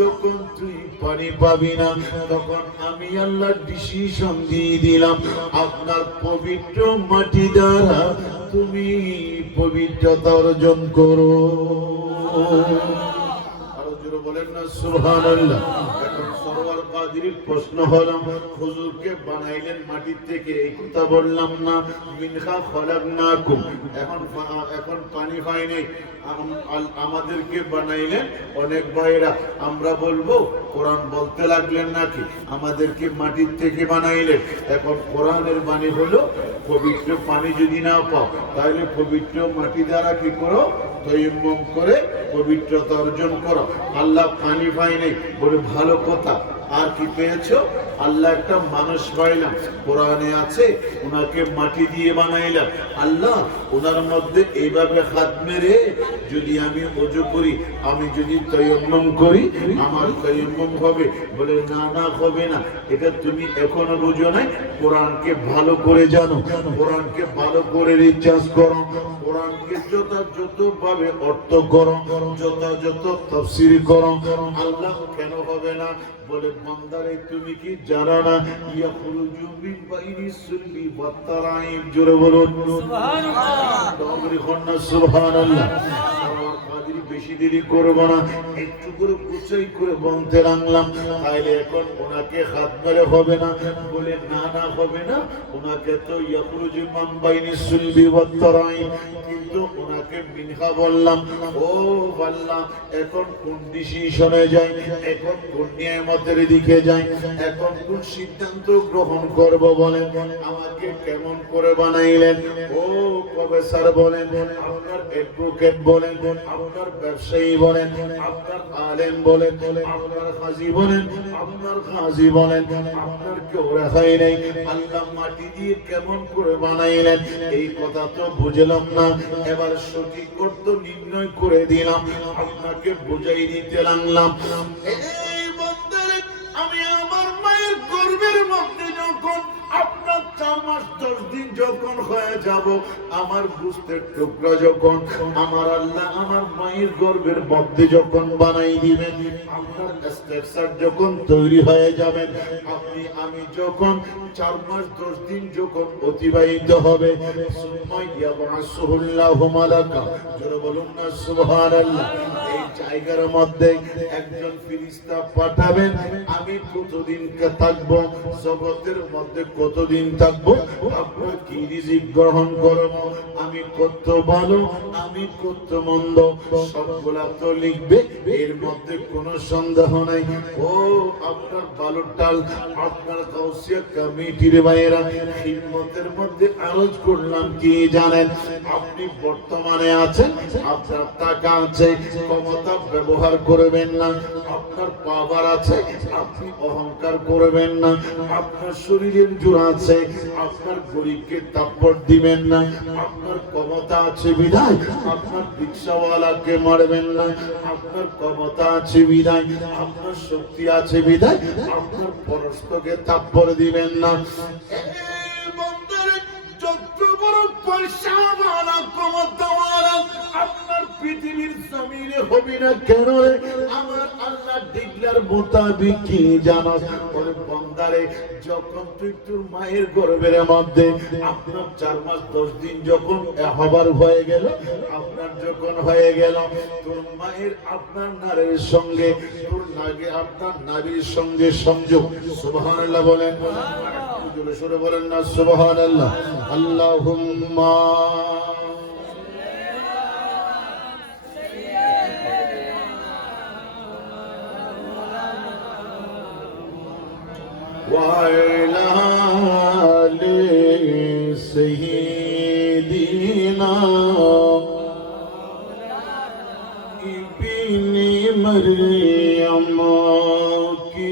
যখন তুই পানি পাবি না তখন আমি আল্লাহ ডিসিশন দিয়ে দিলাম আপনার পবিত্র মাটি দ্বারা তুমি পবিত্রতা অর্জন করো আরো জোরে বলেন না সুবহানাল্লাহ এখন সরওয়ার কাদেরীর প্রশ্ন হলো হুজুরকে বানাইলেন মাটি থেকে এই কথা বললাম না মিনহা খলাকনাকুম এখন পানি পাই নাই আমাদেরকে বানাইলেন অনেক ভাইরা আমরা বলবো কোরআন বলতে লাগলেন নাকি আমাদেরকে মাটির থেকে বানাইলেন এখন কোরআনের বাণী হলো পবিত্র পানি যদি না পাও তাহলে পবিত্র মাটি দ্বারা কি করো তায়াম্মুম করে পবিত্রতা অর্জন করো আল্লাহ পানি পাই নাই বলে ভালো কথা আর কি পেয়েছো আল্লাহ একটা মানুষ পাইলাম কোরআনে আছে ওনাকে মাটি দিয়ে বানাইলাম আল্লাহ ওনার মধ্যে এইভাবে হাত মেরে যদি আমি ওযু করি আমি যদি তায়াম্মুম করি আমার তায়াম্মুম হবে বলে না না হবে না এটা তুমি এখনো বুঝো নাই কোরআনকে ভালো করে জানো কোরআনকে ভালো করে রিসার্চ করো কোরআনকে যথাযথভাবে অর্থ করো যথাযথ তাফসীর করো আল্লাহ কেন হবে না বলে বান্দারে তুমি কি জানো না ইয়াখরুজু মিন বাইনিস সুলবি ওয়াত তারাইব জোরে বলুন সুবহানাল্লাহ সুবহানাল্লাহ বেশি দেরি করবো না একটু করে গুছাই করে বলতে লাগলাম তাইলে এখন ওনাকে হাত মেরে হবে না বলে না না হবে না ওনাকে তো ইয়াখরুজু মিন বাইনিস সুলবি ওয়াত তারাইব কিন্তু ওনাকে মিনহা বললাম ও আল্লাহ এখন কোন ডিসিশনে যাই এখন কোন নিয়ামতের দিকে যাই এখন কোন সিদ্ধান্ত গ্রহণ করব বলেন আমাকে কেমন করে বানাইলেন ও প্রফেসর বলেন আপনার অ্যাডভোকেট বলেন আপনার ব্যবসায়ী বলেন, আপনার আলেম বলেন, আপনার হাজী বলেন, আপনার গাজী বলেন, আপনার কেউ রেহাই নেই। আল্লাহ মাটি দিয়ে কেমন করে বানাইলেন এই কথা তো বুঝলাম না, এবার সঠিক অর্থ নির্ণয় করে দিলাম, আপনাকে বুঝাই দিতে লাগলাম। এই বন্ধুরে, আমি আমার মায়ের গর্ভের মধ্যে যখন আপনার 4 মাস 10 দিন যখন হয়ে যাব, আমার গোশতের টুকরা যখন আমার আল্লাহ আমার মায়ের গর্ভের মধ্যে যখন বানাই দিবেন, আপনার স্ট্রাকচার যখন তৈরি হয়ে যাবেন, আপনি আমি যখন 4 মাস 10 দিন যখন অতিবাহিত হবে, সুমাইয়া বাসুল্লাহু মালাকা, জোরে বলুন না সুবহানাল্লাহ। এই জায়গার মধ্যে একজন ফেরেশতা পাঠাবেন, আমি কতদিন থাকবো জগতের মধ্যে, কতদিন থাকবো, আপনার কি রিজিক গ্রহণ করব, আমি কত ভালো, আমি কত মন্দ, সবগুলা তো লিখবে, এর মধ্যে কোনো সন্দেহ নাই। ও আপনার ভালো টাল, আপনার গাউসিয়া কমিটির বাইরা খিদমতের মধ্যে আরজ করলাম কি জানেন, আপনি বর্তমানে আছেন, আপনার টাকা আছে, ক্ষমতা ব্যবহার করবেন না, আপনার পাওয়ার আছে, আপনি অহংকার করবেন না, আপনার শরীরের জোর আছে, আপনার গরিবকে তাপ্পর দিবেন না, আপনার ক্ষমতা আছে বিধায় আপনার রিকশাওয়ালাকে মারবেন না, আপনার ক্ষমতা আছে বিধায়, আপনার শক্তি আছে বিধায় আপনার পরস্তকে তাপ্পর দিবেন না। যত বড় পয়সাওয়ালা ক্ষমতাওয়ালা আপনার পৃথিবীর জমিনে হবে না কেন রে, আমার আল্লাহ ডিক্লার মোতাবিক কি জানাস, ওরে বান্দারে, যখন তুই তোর মায়ের গর্ভের মধ্যে আপনার 4 মাস 10 দিন যখন হবার হয়ে গেল, আপনার যখন হয়ে গেল, তোর মায়ের আপনার নারীর সঙ্গে, তোর নাগে আপনার নারীর সঙ্গে সংযোগ, সুবহানাল্লাহ বলেন, জোরে সোরে বলেন না সুবহানাল্লাহ। আল্লাহুম্মা ওয়া আলা আলি সাইয়্যিদিনা ইবনে মরিয়ম কি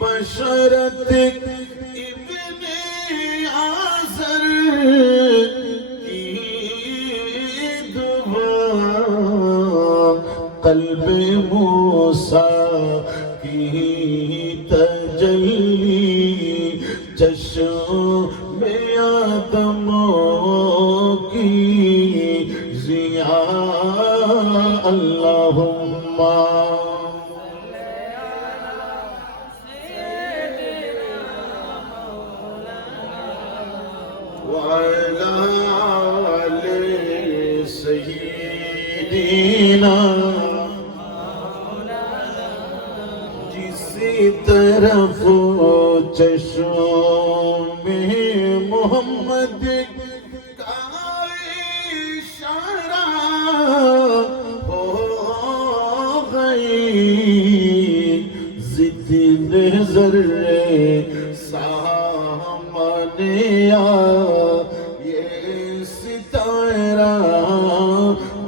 বশরত قلب موسیٰ کی تجلی چشم آدم کی ضیاء اللہم وعلى آل سیدنا طرف چشم محمد کا اشارہ ہو گئی ضد نظر سامنے آ یہ ستارہ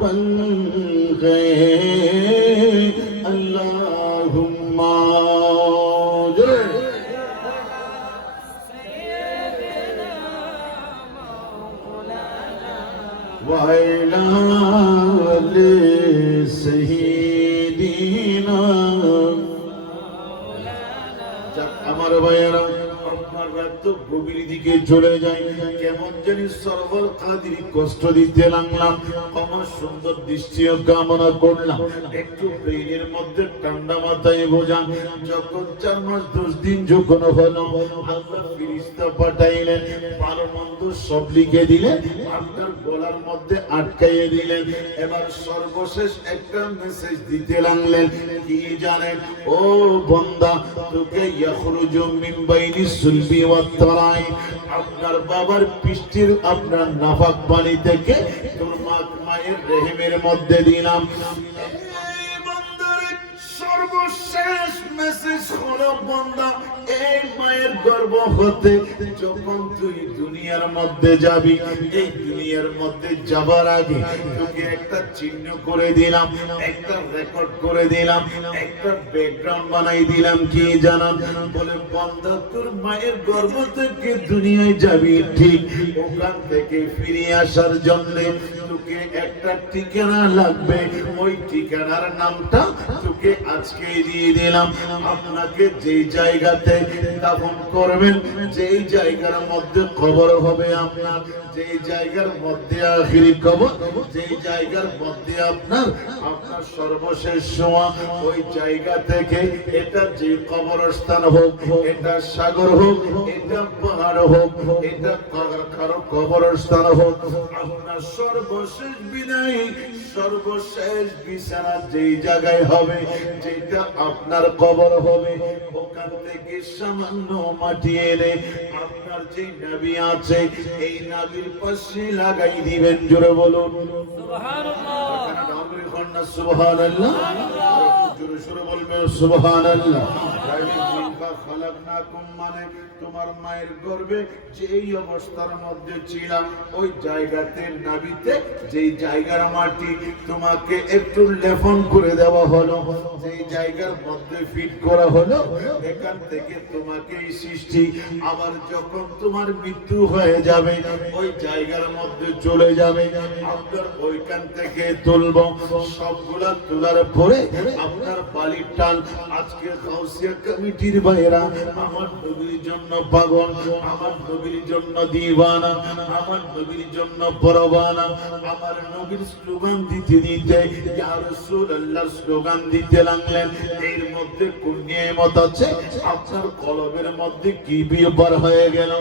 بن گئے اللہم وعلى آل سيدنا আমার ভাইয়েরা, আপনার রাত গভীর দিকে চলে যায়, কেমন জানি সরবর কাদির কষ্ট দিতে লাগলাম, আমার সুন্দর দৃষ্টিও কামনা করলাম, একটু ব্রেইনের মধ্যে ঠান্ডা মাথায় বোঝান। যখন 4 মাস 10 দিন যখন হলো, আল্লাহ ফেরেশতা পাঠাইলেন, ভালো মন্দ সব লিখে দিলেন, আপনার গলার মধ্যে আটকাইয়ে দিলেন। এবার সর্বশেষ একটা মেসেজ দিতে লাগলেন, কি জানেন, ও বান্দা, তোকে ইয়াখরুজু মিন বাইনি সুলবি ওয়াত তারাই, আপনার বাবার পিষ্টির আপনার নাফাক পানি থেকে তোর মায়ের রেহেমের মধ্যে দিলাম। সর্বশেষ মেসেজ হলো বান্দা, এই মায়ের গর্ভ হতে যখন তুই দুনিয়ার মধ্যে যাবি, এই দুনিয়ার মধ্যে যাবার আগে তোকে একটা চিহ্ন করে দিলাম, একটা রেকর্ড করে দিলাম, একটা ব্যাকগ্রাউন্ড বানাই দিলাম। কি জানান? বলে বান্দা তোর মায়ের গর্ভ থেকে দুনিয়ায় যাবি, ঠিক ওখান থেকে ফিরে আসার জন্য তোকে একটা ঠিকানা লাগবে। ওই ঠিকানার নামটা তোকে আজকে দিয়ে দিলাম। আপনাকে যেই জায়গাতে দাফন করবেন, যেই জায়গার মধ্যে কবর হবে আপনার, যেই জায়গার মধ্যে আখিরি কবর, যেই জায়গার মধ্যে আপনার সর্বশেষ শোয়া, ওই জায়গা থেকে এটা যে কবরস্থান হোক, এটা সাগর হোক, এটা পাহাড় হোক, এটা কারো কবরস্থান হোক, আপনার সর্বশেষ বিদায়, সর্বশেষ বিছানা যেই জায়গায় হবে, যেটা আপনার কবর হবে, ওখান থেকে সামান্য মাটি এনে আপনার যে নবী আছে এই নবীর পাশে লাগাই দিবেন। জোরে বলুন সুবহানাল্লাহ। সুবহানাল্লাহ, জোরে জোরে বলবেন সুবহানাল্লাহ। মানে তোমার মায়ের গর্ভে যেই অবস্থার মধ্যে ছিলাম, ওই জায়গাতে নাবিতে যেই জায়গার মাটি তোমাকে একটু লেফন করে দেওয়া হলো, যেই জায়গার মধ্যে ফিট করা হলো, এখান থেকে তোমাকে সৃষ্টি। আবার যখন তোমার মৃত্যু হয়ে যাবে, ওই জায়গার মধ্যে চলে যাবে, আপনার ওইখান থেকে তুলব। সবগুলা তোলার পরে আপনার বালির টান, আজকে গাউসিয়া কমিটির ভাইরা আমার নবীর জন্য পাগল, আমার নবীর জন্য দিওয়ানা, আমার নবীর জন্য পরওয়ানা, আমার নবীর স্লোগান দিতে দিতে ইয়া রাসূলুল্লাহ স্লোগান দিতে লাগলেন। এর মধ্যে কোন নিয়ামত আছে? আপনার কলবের মধ্যে কি বিবার হয়ে গেল?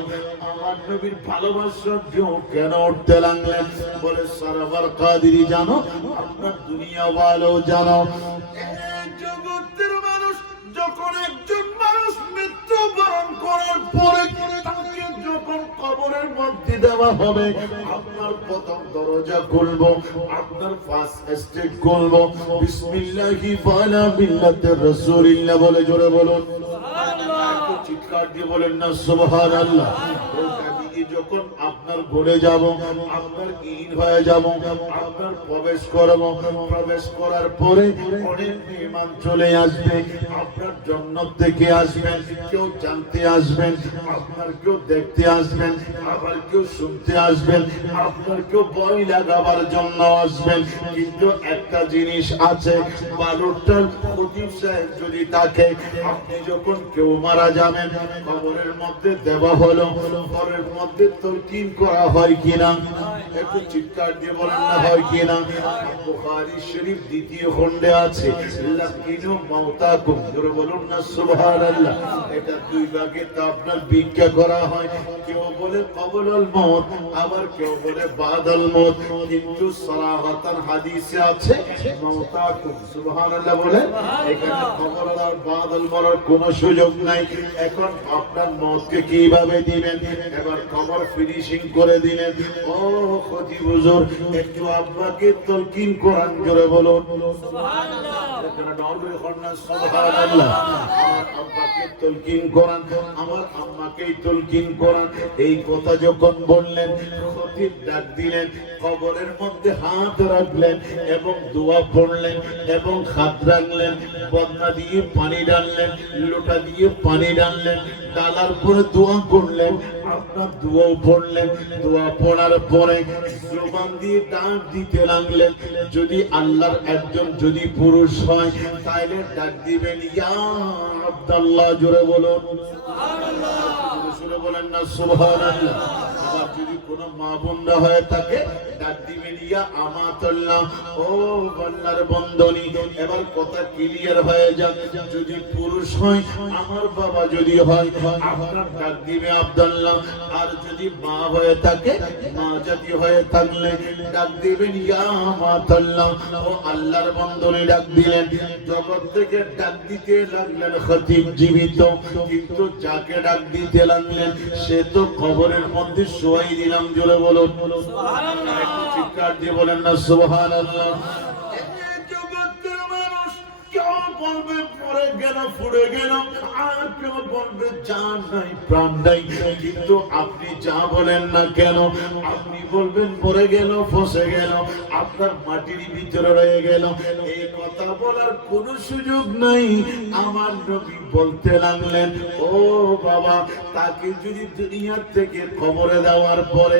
আমার নবীর ভালোবাসার জন্য কেন উঠতে লাগলেন? বলে সরওয়ার কাদেরী জানো, আপনার দুনিয়া ভালো জানো। এই জগতের মানুষ যখন একজন মানুষ মৃত্যুবরণ করার পরে তাকে যখন কবরের মধ্যে দেওয়া হবে, আপনার প্রথম দরজা খুলবো, আপনার ফার্স্ট স্টেজ খুলবো, বিসমিল্লাহি ওয়ালা মিল্লাতির রাসূলিল্লাহ বলে জোরে বলুন সুবহানাল্লাহ। একটু চিৎকার দিয়ে বলেন না সুবহানাল্লাহ। যখন আপনার ঘুরে যাব, আপনার ঈদ হয়ে যাব, আপনার প্রবেশ করব, প্রবেশ করার পরে অনেক মেহমান চলে আসবে, আপনার জান্নাত থেকে আসবেন, কেউ জানতে আসবেন, আপনার কেউ দেখতে আসবেন, আবার কেউ শুনতে আসবেন, আপনার কেউ ভয় লাগাবার জন্য আসবেন। কিন্তু একটা জিনিস আছে, 12টার খতিব সাহেব যদি থাকে, আপনি যখন কেউ মারা যাবেন, কবরের মধ্যে দেওয়া হলো, কবরের মধ্যে তলকিন করা হয় কিনা? একটু চিৎকার দিয়ে বলেন না, হয় কিনা? বুখারী শরীফ দ্বিতীয় খণ্ডে আছে, লাকিনু মাউতাকুম, জোরে বলুন না সুবহানাল্লাহ। এটা দুই ভাগে তা আপনার ব্যাখ্যা করা হয়, কেউ বলে কবলুল মউত, আবার কেউ বলে বাদাল মউত, কিন্তু সরাহাতান হাদিসে আছে মাউতাকুম, সুবহানাল্লাহ বলেন। এখানে কবর আর বাদাল মরার কোনো সুযোগ নাই। এখন আপনার মউতকে কিভাবে দিবেন? এবার কবর ফিনিশিং করে দিলেন। ও খতিব হুজুর, একটু আব্বাকে তলকিন কোরআন জোরে বলুন সুবহানাল্লাহ। এখানে ডাউরে করনা সুবহানাল্লাহ। আমার আব্বাকে তলকিন কোরআন, আমার আম্মাকে তলকিন কোরআন। এই কথা যখন বললেন, খতিব ডাক দিলেন, কবরের মধ্যে হাত রাখলেন এবং দোয়া পড়লেন এবং হাত রাখলেন, বদনা দিয়ে পানি ঢাললেন, লোটা দিয়ে পানি ঢাললেন, ডালার পরে দোয়া করলেন, আপনার দোয়াও পড়লেন। দোয়া পড়ার পরে জবান দিয়ে ডাক দিতে লাগলেন। যদি আল্লাহর একজন যদি পুরুষ হয়, তাহলে ডাক দিবেন ইয়া আব্দুল্লাহ, জোরে বলুন সুবহানাল্লাহ। জোরে বলেন না সুবহানাল্লাহ। আবার যদি কোনো মা বোনরা হয়ে থাকে, ডাক দিবেন ইয়া আমাতুল্লাহ, ও আল্লাহর বন্ধনী। এবার কথা ক্লিয়ার হয়ে যাক, যদি পুরুষ হয়, আমার বাবা যদি হয়, আপনার ডাক দিবে আব্দুল্লাহ। আর যদি মা হয়ে থাকে, মা জাতি হয়ে থাকলে ডাক দিবেন ইয়া আমাতুল্লাহ, ও আল্লাহর বন্ধনী ডাক দিলেন। জগৎ থেকে ডাক দিতে লাগলেন খতিব জীবিত, কিন্তু যাকে ডাক দিতে লাগলেন সে তো কবরের মধ্যে শোয়াই দিলাম, জোরে বলুন সুবহানাল্লাহ। একটু চিৎকার দিয়ে বলেন না সুবহানাল্লাহ। জগতের মানুষ কেউ বলবে পড়ে গেল, ফুড়ে গেল, আর কেউ বলবে জান নাই, প্রাণ নাই। কিন্তু আপনি যা বলেন না কেন, আপনি বলবেন পড়ে গেল, ফসে গেল, আপনার মাটির ভিতরে রয়ে গেল। এই কথা বলার কোনো সুযোগ নাই। আমার নবী বলতে লাগলেন, ও বাবা, তাকে যদি দুনিয়ার থেকে কবরে দেওয়ার পরে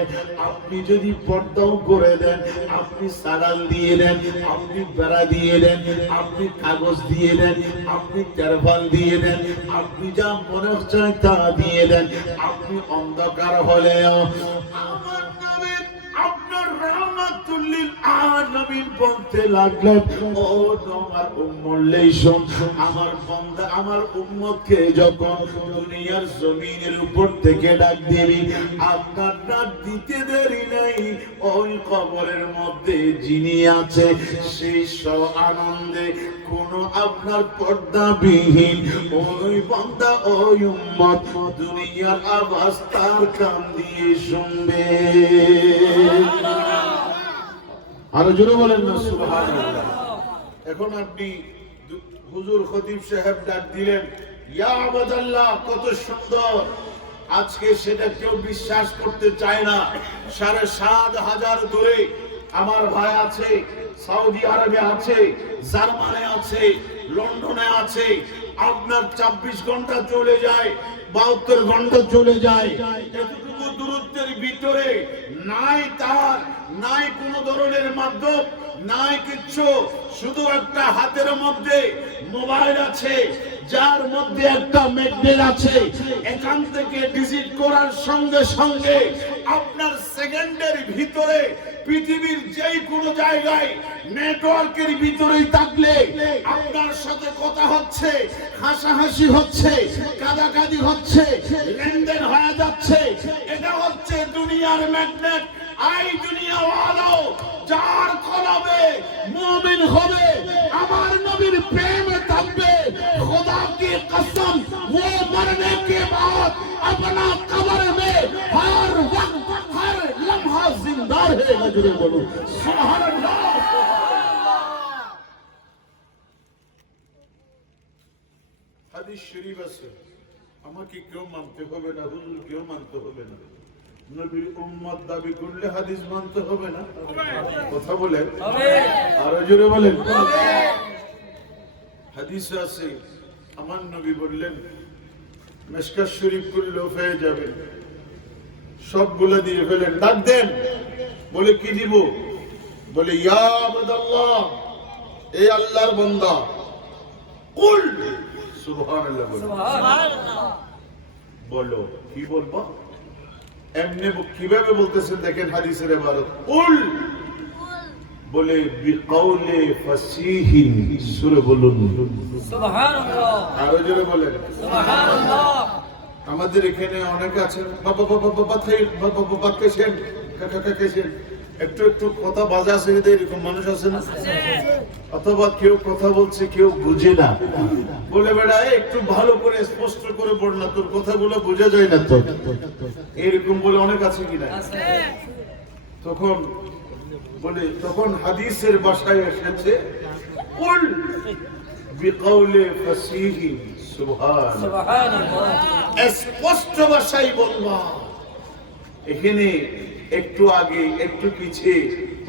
আপনি যদি পর্দাও করে দেন, আপনি সালাল দিয়ে দেন, আপনি বেড়া দিয়ে দেন, আপনি কাগজ দিয়ে দেন, আপনি তেরফাল দিয়ে দেন, আপনি যা মনে হচ্ছে তা দিয়ে দেন, আপনি অন্ধকার হলেও আমার নবী আপনার রহমাতুল লিল আলামিন বলতে লাগলেন, ও তোমার উম্মতেই শোন, আমার বান্দা আমার উম্মতকে যখন দুনিয়ার জমিনের উপর থেকে ডাক দিবি, আপনার ডাক দিতে দেরি নাই, ওই কবরের মধ্যে যিনি আছে সেই সব আনন্দে কোনো আপনার পর্দাবিহীন ওই বান্দা ওই উম্মত দুনিয়ার আওয়াজ তার কান দিয়ে শুনবে। আরো জোরে বলেন না সুবহানাল্লাহ। এখন আপনি হুজুর খতিব সাহেব ডাক দিলেন, ইয়া আবাদাল্লাহ, কত সুন্দর। আজকে সেটা কেউ বিশ্বাস করতে চায় না। ৭,৫০০ দূরে আমার ভাই আছে, সৌদি আরবে আছে, জার্মানে আছে, লন্ডনে আছে। আপনার ২৪ ঘন্টা চলে যায়, ৭২ ঘন্টা চলে যায়। এতটুকু দূরত্বের ভিতরে নাই তার, নাই কোনো ধরনের মাধ্যম, নাই কিচ্ছু, শুধু একটা হাতের মধ্যে মোবাইল আছে, যার মধ্যে একটা ম্যাগনেট আছে। এখান থেকে ভিজিট করার সঙ্গে সঙ্গে আপনার সেকেন্ডের ভিতরে পৃথিবীর যেই কোনো জায়গায় নেটওয়ার্কের ভিতরেই থাকলে আপনার সাথে কথা হচ্ছে, হাসাহাসি হচ্ছে, কাদাকাদি হচ্ছে, লেনদেন হয়ে যাচ্ছে। এটা হচ্ছে দুনিয়ার ম্যাগনেট। আই দুনিয়া ওয়ালো যার কলবে মুমিন হবে, আমার নবীর প্রেমে থাকবে, खुदा की कसम वो मरने के बाद अपना कब्र में हर वक्त हर लम्हा जिंदा रहेगा। जुड़े बोलो सुभान अल्लाह। হাদিস শরীফ আছে, আমাকে কেউ মানতে হবে না, হুজুর কেউ মানতে হবে না, নবীর উম্মত দাবি করলে হাদিস মানতে হবে না। কথা বলেন, আরো জোরে বলেন। হাদিস আছে, আমার নবী বললেন, মিশকাত শরীফ খুললেও পেয়ে যাবেন, সবগুলো দিয়ে ফেলেন। ডাক দেন, বলে কি দিব? বলে ইয়া আবাদাল্লাহ, এই আল্লাহর বান্দা, কুল সুবহানাল্লাহ, সুবহানাল্লাহ বলো। কি বলবো? এমনি কিভাবে বলতেছেন দেখেন হাদিসের ইবারত, কুল বলে বিকাউলে ফাসিহিন, সুরে বলুন সুবহানাল্লাহ, আরো জোরে বলেন সুবহানাল্লাহ। আমাদের এখানে অনেকে আছেন, বাবা বাবা বাবা খাই, বাবা বাবা কেছেন, কাকা কাকা কেছেন, একটু একটু কথা বাজে আছে, এরকম মানুষ আছে না? অথবা কেউ কথা বলছে কেউ বুঝে না, বলে বেড়া একটু ভালো করে স্পষ্ট করে বল না, তোর কথাগুলো বোঝা যায় না তো, এরকম বলে অনেক আছে কিনা? তখন বলে, তখন হাদিসের ভাষায় এসেছে, কুল বিকাউলে ফাসিহি, সুবহানাল্লাহ, স্পষ্ট ভাষায় বলবা। এখানে একটু আগে একটু পিছে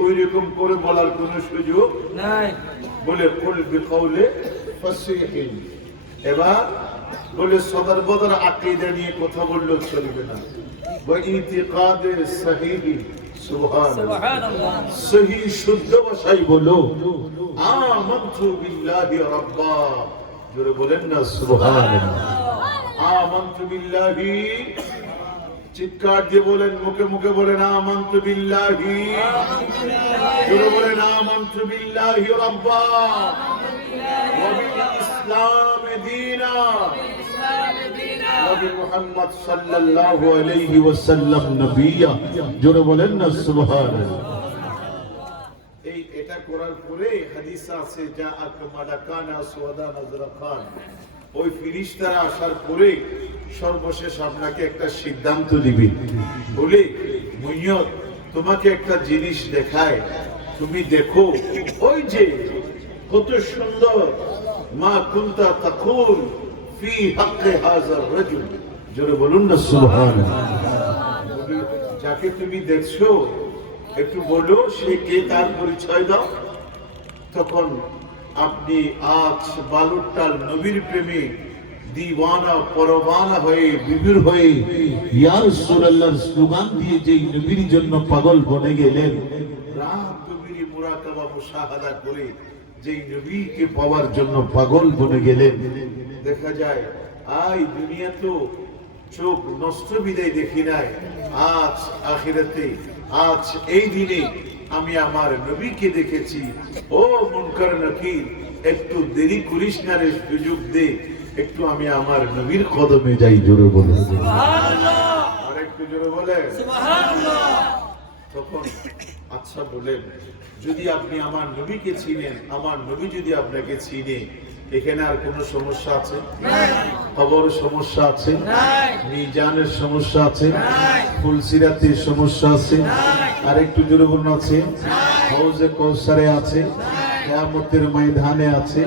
ওই রকম করে বলার কোন সুযোগ নাই। বলে কুল বিকাউলে ফাসিহি। এবার বলে সদর বদর আকীদা নিয়ে কথা বললেও চলবে না, ওয়া ইতিকাদে সহিহি, সুবহানাল্লাহ, সহি শুদ্ধ ভাষায় বলো, আমানতু বিল্লাহি রাব্বা, জোরে বলেন না সুবহানাল্লাহ। আমানতু বিল্লাহি, চিৎকার দিয়ে বলেন, মুখে মুখে বলেন আমানতু বিল্লাহি, জোরে বলেন আমানতু বিল্লাহি রাব্বা ওয়া বিল ইসলাম দীনা নবী মুহাম্মদ সাল্লাল্লাহু আলাইহি ওয়াসাল্লাম নবিয়া, জোরে বলেন না সুবহানাল্লাহ। এই এটা করার পরে হাদিস আছে, যা আকমালাকানা সুওয়াদা নাজরাকান, ওই ফেরেশতারা আসার পরে সর্বশেষ আপনাকে একটা সিদ্ধান্ত দিবে, বলে মুইয়ত তোমাকে একটা জিনিস দেখায়, তুমি দেখো ওই যে কত সুন্দর মা কুনতা তাকুল ফি হাক্কি হাযার রাজুল। জোরে বলুন না সুবহানাল্লাহ। যাকে তুমি দেখছো একটু বলো সে কে, তার পরিচয় দাও। তখন আপনি আজ বালুরটাল নবীর প্রেমে দিওয়ানা পরওয়ানা হয়ে বিবির হয়ে ইয়া রাসূলুল্লাহর স্লোগান দিয়ে যেই নবীর জন্য পাগল বনে গেলেন, রাত নবীর মুরাকাবা মুশাহাদা করে যেই নবীকে পাওয়ার জন্য পাগল বনে গেলেন, দেখা যায় আই দুনিয়া তো চোখ নষ্ট বিদায় দেখি নাই, আজ আখিরাতে আজ এই দিনে আমি আমার নবীকে দেখেছি। ও মুনকার নাকির, একটু দেরি করিস না রে, সুযোগ দে, একটু আমি আমার নবীর কদমে যাই। জোরে বলে সুবহানাল্লাহ, আর একটু জোরে বলে সুবহানাল্লাহ। তখন আচ্ছা বলেন, যদি আপনি আমার নবীকে চিনেন, আমার নবী যদি আপনাকে চিনে, এখানে আর কোনো সমস্যা আছে? খবর সমস্যা আছে? মিজানের সমস্যা আছে? ফুলসিরাতের সমস্যা আছে? আর একটু জোরে বলুন আছে? হাউজে কৌসারে আছে? কিয়ামতের ময়দানে আছে?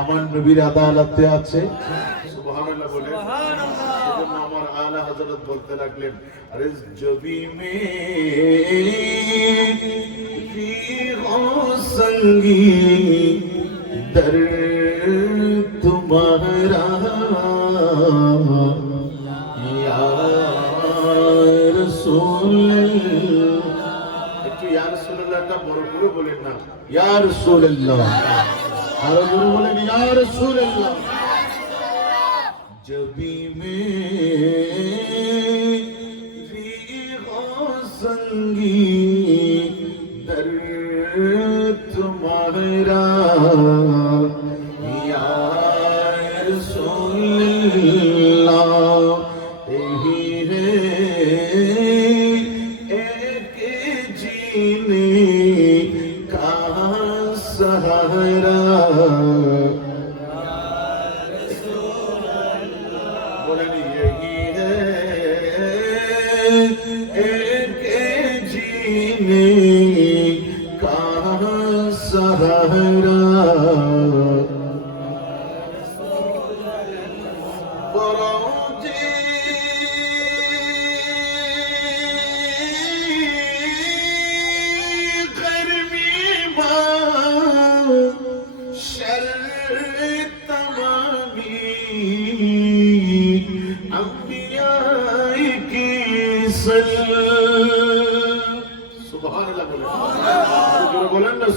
আমার নবীর আদালতে আছে? সুবহানাল্লাহ বলে। সেজন্য আমার আলা হযরত বলতে লাগলেন, আরে জবি মে ফি সঙ্গী দর तुम्हारा या रसूल। একটু ইয়া রাসূলুল্লাহটা বড় করে বলেন না, ইয়া রাসূলুল্লাহ, আরো জোরে বলেন ইয়া রাসূলুল্লাহ। জবি মে ফি সঙ্গী দর तुम्हारा सहारा। बोलें यही है एक जीने का सहारा।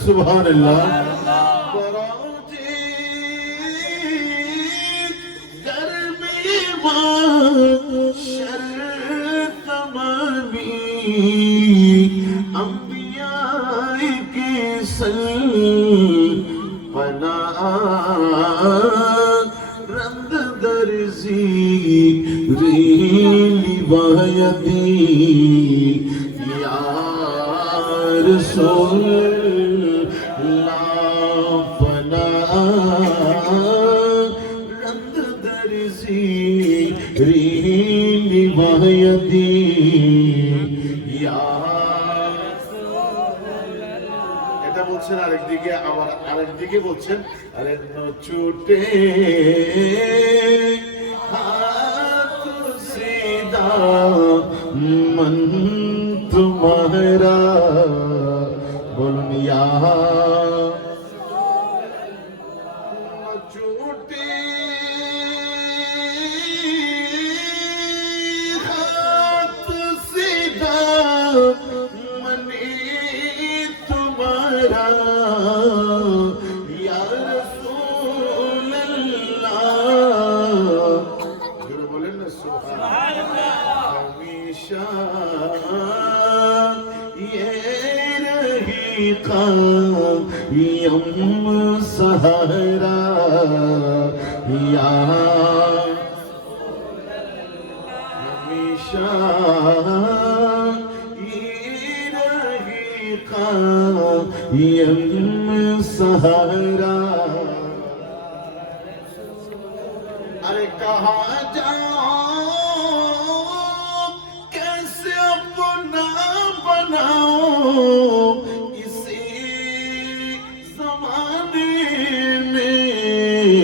सुबहानल्लाह। रंद दर्जी रीली वायदी या रसूल এটা বলছেন, আরেকদিকে আবার আরেকদিকে বলছেন, আরে চুটে হাত সিদা মন তুমারা। বলুন ইয়া यम सहारा या हमेशा यम सहारा। अरे कहाँ जाओ कैसे अपना बनाओ इसी जमाने में,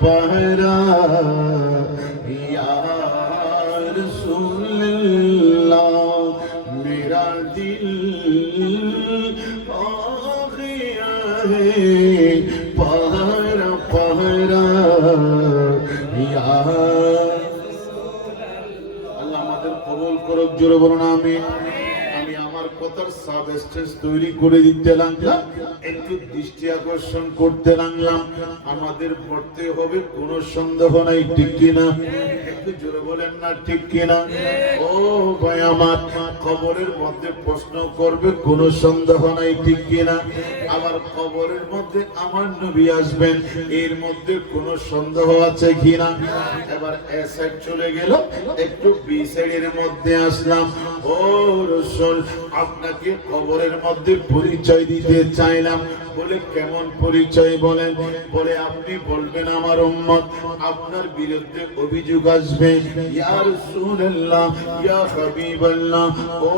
पहरा या रसूल अल्लाह मेरा दिल आ गया है पहरा पहरा या আল্লাহ আমাদের কবুল করুক জোরে বলুন আমিন আমি আমার কথার সাব স্টেজ তৈরি করে দিতে লাগলাম একটু দৃষ্টি আকর্ষণ করতে লাগলাম আমাদের পড়তে হবে কোনো সন্দেহ নাই ঠিক কিনা একটু জোরে বলেন না ঠিক কিনা ও ভাই আমার কবরের মধ্যে প্রশ্ন করবে কোনো সন্দেহ নাই ঠিক কিনা আবার কবরের মধ্যে আমার নবী আসবেন এর মধ্যে কোনো সন্দেহ আছে কিনা এবার এ সাইড চলে গেল একটু বি সাইডের মধ্যে আসলাম ও রাসূল আপনাকে কবরের মধ্যে পরিচয় দিতে চাইলাম বলে কেমন পরিচয় বলেন বলে আপনি বলবেন আমার উম্মত আপনার বিরুদ্ধে অভিযোগ আসবে ইয়া রাসূলুল্লাহ ইয়া হাবিবাল্লাহ ও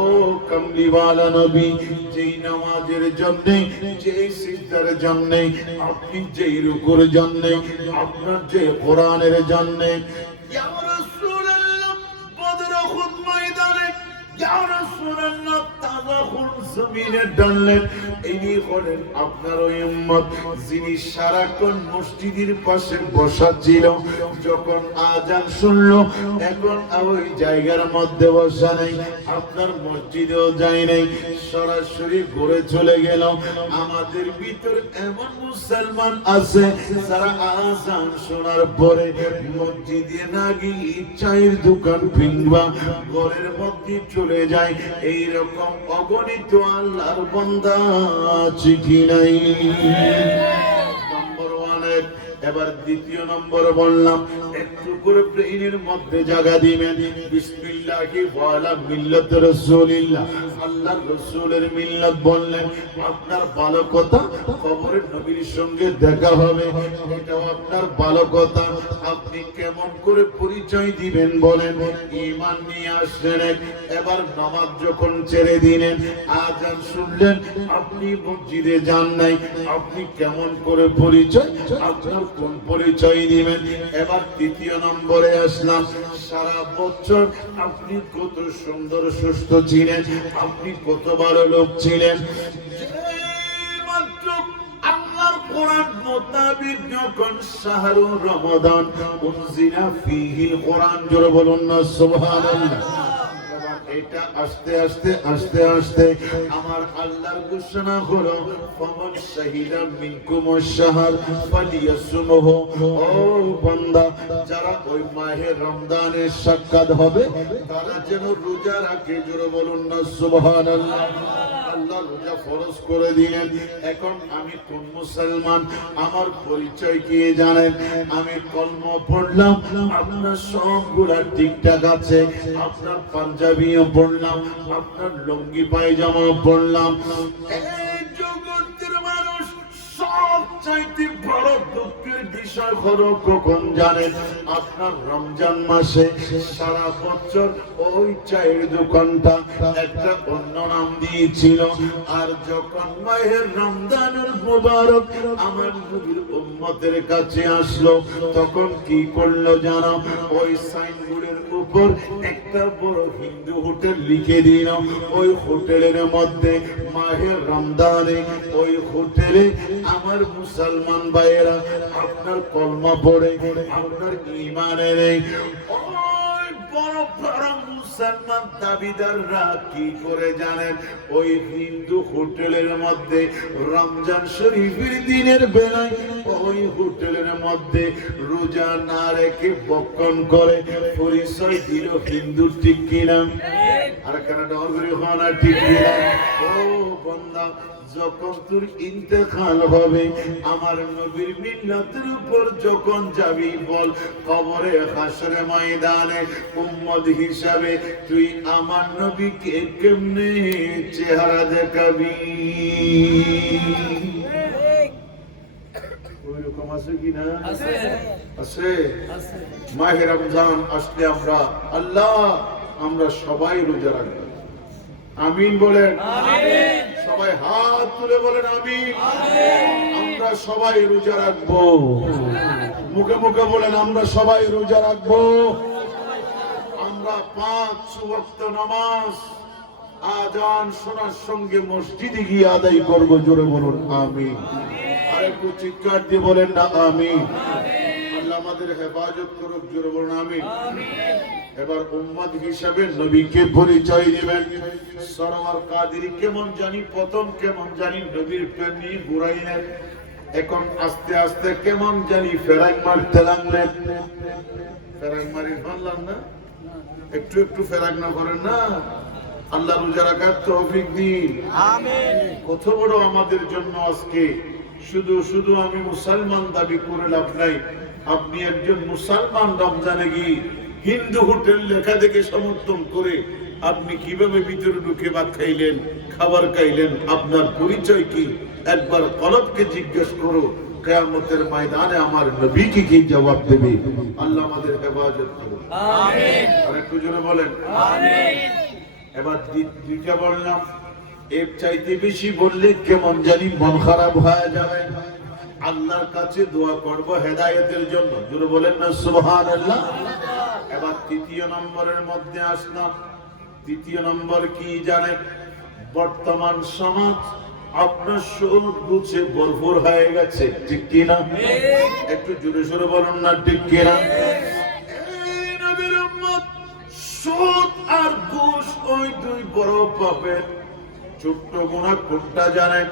কামলিওয়ালা নবী যেই নামাজের জন্য যেই সিজদার জন্য আপনি যেই রুকুর জন্য আপনার যে কোরআনের জন্য ইয়া রাসূলুল্লাহ বদর খুদ ময়দানে ইয়া রাসূলুল্লাহ তাওয়াফুল জমিনে ডাললেন ইনি হলেন আপনার ওই উম্মত যিনি সারাক্ষণ মসজিদের পাশে বসা ছিল যখন আযান শুনলো এখন ওই জায়গার মধ্যে বসা নেই আপনার মসজিদেও যায় নাই সরাসরি ঘুরে চলে গেল আমাদের ভিতর এমন মুসলমান আছে যারা আযান শোনার পরে মসজিদে না গিয়ে চায়ের দোকান কিংবা ঘরের মধ্যে চলে যায় এই রকম অগণিত আল্লাহর বান্দা আছে কি নাই নম্বর 1 এবার দ্বিতীয় নম্বর বললাম একটু করে ব্রেইনের মধ্যে জায়গা দিবেন বিসমিল্লাহি ওয়া আলা মিল্লাত রাসূলিল্লাহ আল্লাহর রাসূলের মিল্লাত বললেন আপনার ভালো কথা কবরের নবীর সঙ্গে দেখা হবে এটাও আপনার ভালো কথা আপনি কেমন করে পরিচয় দিবেন বলেন ঈমান নিয়ে আসলেন এবার নামাজ যখন ছেড়ে দিলেন আযান শুনলেন আপনি মসজিদে যান নাই আপনি কেমন করে পরিচয় আপনার কোন পরিচয় দিবেন এবার তৃতীয় নম্বরে আসলাম সারা বছর আপনি কত সুন্দর সুস্থ ছিলেন আপনি কত ভালো লোক ছিলেন মাত্র আল্লাহর কোরআন মোতাবেক যখন শাহরুর রমাদান উনজিলা ফীহিল কোরআন জোরে বলুন না সুবহানাল্লাহ এটা আস্তে আস্তে আস্তে আস্তে আমার আল্লাহর ঘোষণা হলো ফামান শাহিদা মিনকুমুশ শাহর ফালিয়াসুমহু ও বান্দা যারা ওই মাহে রমজানের সাক্ষাৎ হবে তারা যেন রোজা রাখে জোরে বলুন না সুবহানাল্লাহ আল্লাহ রোজা ফরজ করে দিলেন এখন আমি কোন মুসলমান আমার পরিচয় কি জানেন আমি কলমা পড়লাম আপনার সবগুলা ঠিকঠাক আছে আপনার পাঞ্জাবি পড়লাম আপনার লুঙ্গি পায়জামা পড়লাম এই জগতের মানুষ সবচাইতে বড় দুঃখের বিষয় হলো কখন জানেন আপনার রমজান মাসে সারা বছর ওই চায়ের দোকানটা একটা অন্য নাম দিয়েছিল আর যখন মাহে রমজানুল মুবারক আমার নবীর উম্মতের কাছে আসলো তখন কি করলো জানো ওই সাইনবোর্ডের উপর একটা বড় হিন্দু হোটেল লিখে দিল ওই হোটেলের মধ্যে মাহে রমজানে ওই হোটেলে আমার মুসলমান ভাইয়েরা আপনার কলমা পড়ে আপনার ঈমানের ওই বড় বড় মুসলমান দাবিদাররা কি করে জানেন ওই হিন্দু হোটেলের মধ্যে রমজান শরীফের দিনের বেলায় ওই হোটেলের মধ্যে রোজা না রেখে বক্ষণ করে পরিচয় দিল হিন্দু ঠিক কিনা আর কেন ডরগুলি হয় না ঠিক কিনা ও বান্দা যখন তোর ইন্তেকাল হবে আমার নবীর মিল্লাতের উপর যখন যাবি বল কবরে হাসরে ময়দানে উম্মত হিসাবে তুই আমার নবীকে কেমনে চেহারা দেখাবি ওই রকম আছে কি না আছে আছে মাহে রমজান আসলে আমরা আমরা সবাই রোজা রাখবো আমিন বলেন আমিন সবাই হাত তুলে বলেন আমিন আমিন আমরা সবাই রোজা রাখবো মুখে মুখে বলেন আমরা সবাই রোজা রাখবো, আমরা 5 ওয়াক্ত নামাজ আজান শোনার সঙ্গে মসজিদে গিয়ে আদায় করবো। জোরে বলুন আমিন। আর একটু চিৎকার দিয়ে বলেন না আমিন। আল্লাহ আমাদের হেফাজত করুক। জোরে বলুন আমিন। এবার উম্মত হিসাবে নবীকে পরিচয় দিবেন। সরওয়ার কাদেরী কেমন জানি, প্রথম কেমন জানি নবীর প্রেম নিয়ে ঘুরাইলেন, এখন আস্তে আস্তে কেমন জানি ফেরাক মারতে লাগলেন। ফেরাক মারি পারলাম না, একটু একটু ফেরাক না করেন না। আল্লাহ রোজা রাখার তৌফিক দিন। আমিন। কত বড় আমাদের জন্য আজকে শুধু শুধু আমি মুসলমান দাবি করে লাভ নাই। আপনি একজন মুসলমান, রমজানে গিয়ে হিন্দু হোটেল লেখা দেখে সমর্থন করে আপনি কিভাবে ভিতরে ঢুকে ভাত খাইলেন, খাবার খাইলেন, আপনার পরিচয় কি? একবার কলবকে জিজ্ঞেস করো, কিয়ামতের ময়দানে আমার নবী কি জবাব দেবে। আল্লাহ আমাদের হেফাজত করুন। আমিন। আর একটু জোরে বলেন আমিন। এবার দুইটা বললাম, এর চাইতে বেশি বললে কেমন জানি মন খারাপ হয়ে যাবে। আল্লাহর কাছে দোয়া করব হেদায়েতের জন্য। জোরে বলেন না সুবহানাল্লাহ। এবার তৃতীয় নম্বরের মধ্যে আসলাম। তৃতীয় নম্বর কি জানেন? বর্তমান সমাজ আপনার সুদ গুছে ভরপুর হয়ে গেছে, ঠিক কি না? একটু জোরে জোরে বলুন না, ঠিক কি না? এই নবীর উম্মত, সুদ আর ঘুষ ওই দুই বড় পাপের। ছোট্ট গুনাহ কোনটা জানেন?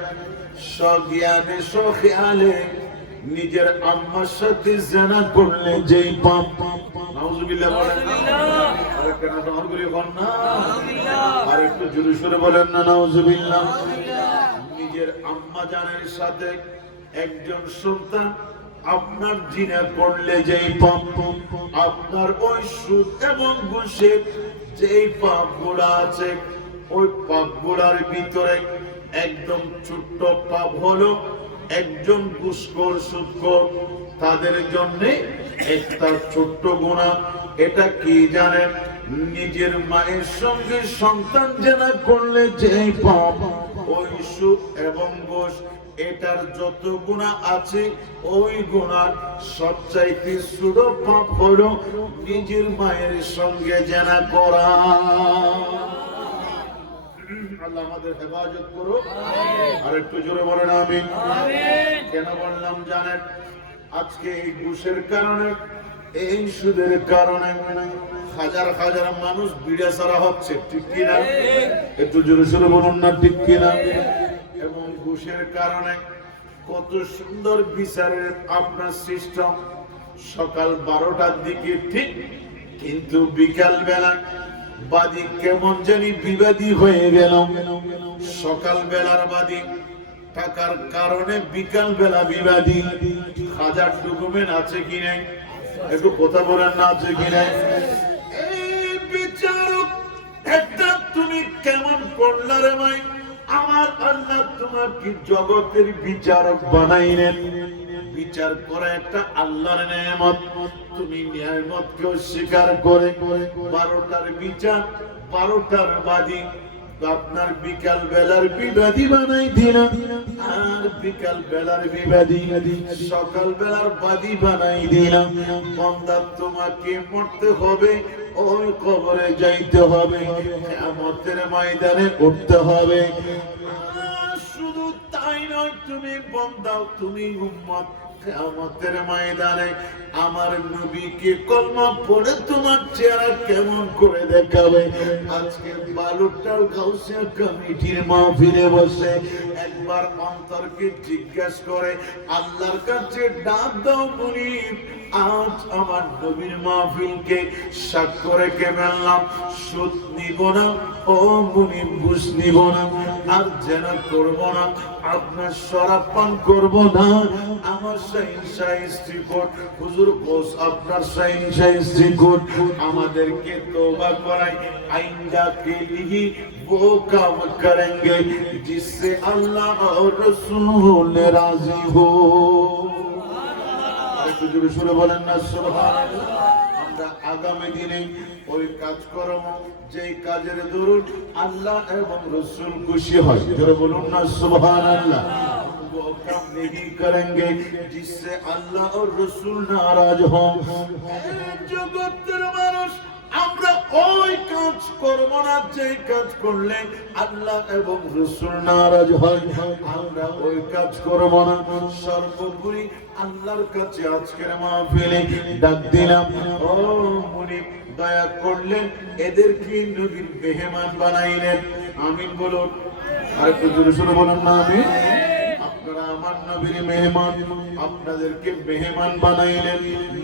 সজ্ঞানে সখেয়ালে নিজের আম্মার সাথে জিনা করলে যেই পাপ। নাউজুবিল্লাহ বলেন না। আরে কেন নাউজুবিল্লাহ বলেন না? আর একটু জোরে জোরে বলেন না নাউজুবিল্লাহ। নিজের আম্মা জানের সাথে একজন সন্তান আপনার জিনা করলে যেই পাপ, আপনার ওই সুদ এবং ঘুষের যেই পাপগুলো আছে, ওই পাপগুলোর ভিতরে একদম ছোট্ট পাপ হলো একজন ঘুষখোর সুদখোর তাদের জন্য একটা ছোট্ট গুনাহ। এটা কি জানেন? নিজের মায়ের সঙ্গে সন্তান জেনা করলে যেই পাপ, ওই সুদ এবং ঘুষ এটার যত গুনাহ আছে ওই গুনাহ সবচাইতে ছোট পাপ হলো নিজের মায়ের সঙ্গে জেনা করা। আল্লাহ আমাদের হেফাজত করুক। আর একটু জোরে বলেন আমিন। কেন বললাম জানেন? আজকে এই ঘুষের কারণে, এই সুদের কারণে হাজার হাজার মানুষ বিড়া ছাড়া হচ্ছে, ঠিক কিনা? একটু জোরে জোরে বলুন না, ঠিক কিনা? এবং ঘুষের কারণে কত সুন্দর বিচারের আপনার সিস্টেম। সকাল 12টার দিকে ঠিক, কিন্তু বিকাল বেলা বাদী কেমন জানি বিবাদী হয়ে গেল। সকাল বেলার বাদী টাকার কারণে বিকাল বেলা বিবাদী। হাজার ডকুমেন্ট আছে কি নাই? একটু কথা বলেন না, আছে কি নাই? এই বিচারক একটা তুমি কেমন করলা রে ভাই? আমার আল্লাহ তোমাকে জগতের বিচারক বানাইলেন। বিচার করে একটা আল্লাহর নেয়ামত, তুমি নিয়ামতকে অস্বীকার করে 12টার বিচার 12টার বাদী আপনার বিকাল বেলার বিবাদী বানাই দিল, আর বিকাল বেলার বিবাদী সকাল বেলার বাদী বানাই দিল। বান্দা তোমাকে মরতে হবে, ওই কবরে যাইতে হবে, কিয়ামতের ময়দানে উঠতে হবে। শুধু তাই নয়, তুমি বান্দা, তুমি উম্মত, কিয়ামতের ময়দানে আমার নবীকে কলমা পড়ে তোমার চেহারা কেমন করে দেখাবে। আজকে বালুরটাল গাউসিয়া কমিটির মাহফিলে বসে একবার অন্তরকে জিজ্ঞাসা করে আল্লাহর কাছে ডাক দাও, বলি আজ আমার নবীর মাহফিলকে সাক্ষ্য রেখে ফেললাম, সুদ নিব না, ও মুনি ঘুষ নিব না, আর জেনা করব না, আপনার শরাব পান করব না। আমার হুজুর বস আপনার আমাদেরকে তওবা করাই, আইন্দা কে লিহি वो काम करेंगे जिससे अल्लाह और रसूल राजी हो। শুনে বলেন না সুবহানাল্লাহ। আমরা আগামী দিনে ওই কাজ করব যেই কাজের দরুন আল্লাহ এবং রাসূল খুশি হয়। জোরে বলুন না সুবহানাল্লাহ। काम नहीं करेंगे जिससे अल्लाह और रसूल नाराज हों। जगतेर मानुष আমরা ওই কাজ করব না যে কাজ করলে আল্লাহ এবং রাসূল নারাজ হয়, আমরা ওই কাজ করব না। সর্বোপরি আল্লাহর কাছে আজকের মাহফিলে ডাক দিলাম, ও মুনিব দয়া করলেন এদেরকে নবীর মেহমান বানাইলেন। আমিন বলুন, আর একটু জোরে জোরে বলুন না আমিন। আপনারা আমার নবীর মেহমান, আপনাদেরকে মেহমান বানাইলেন।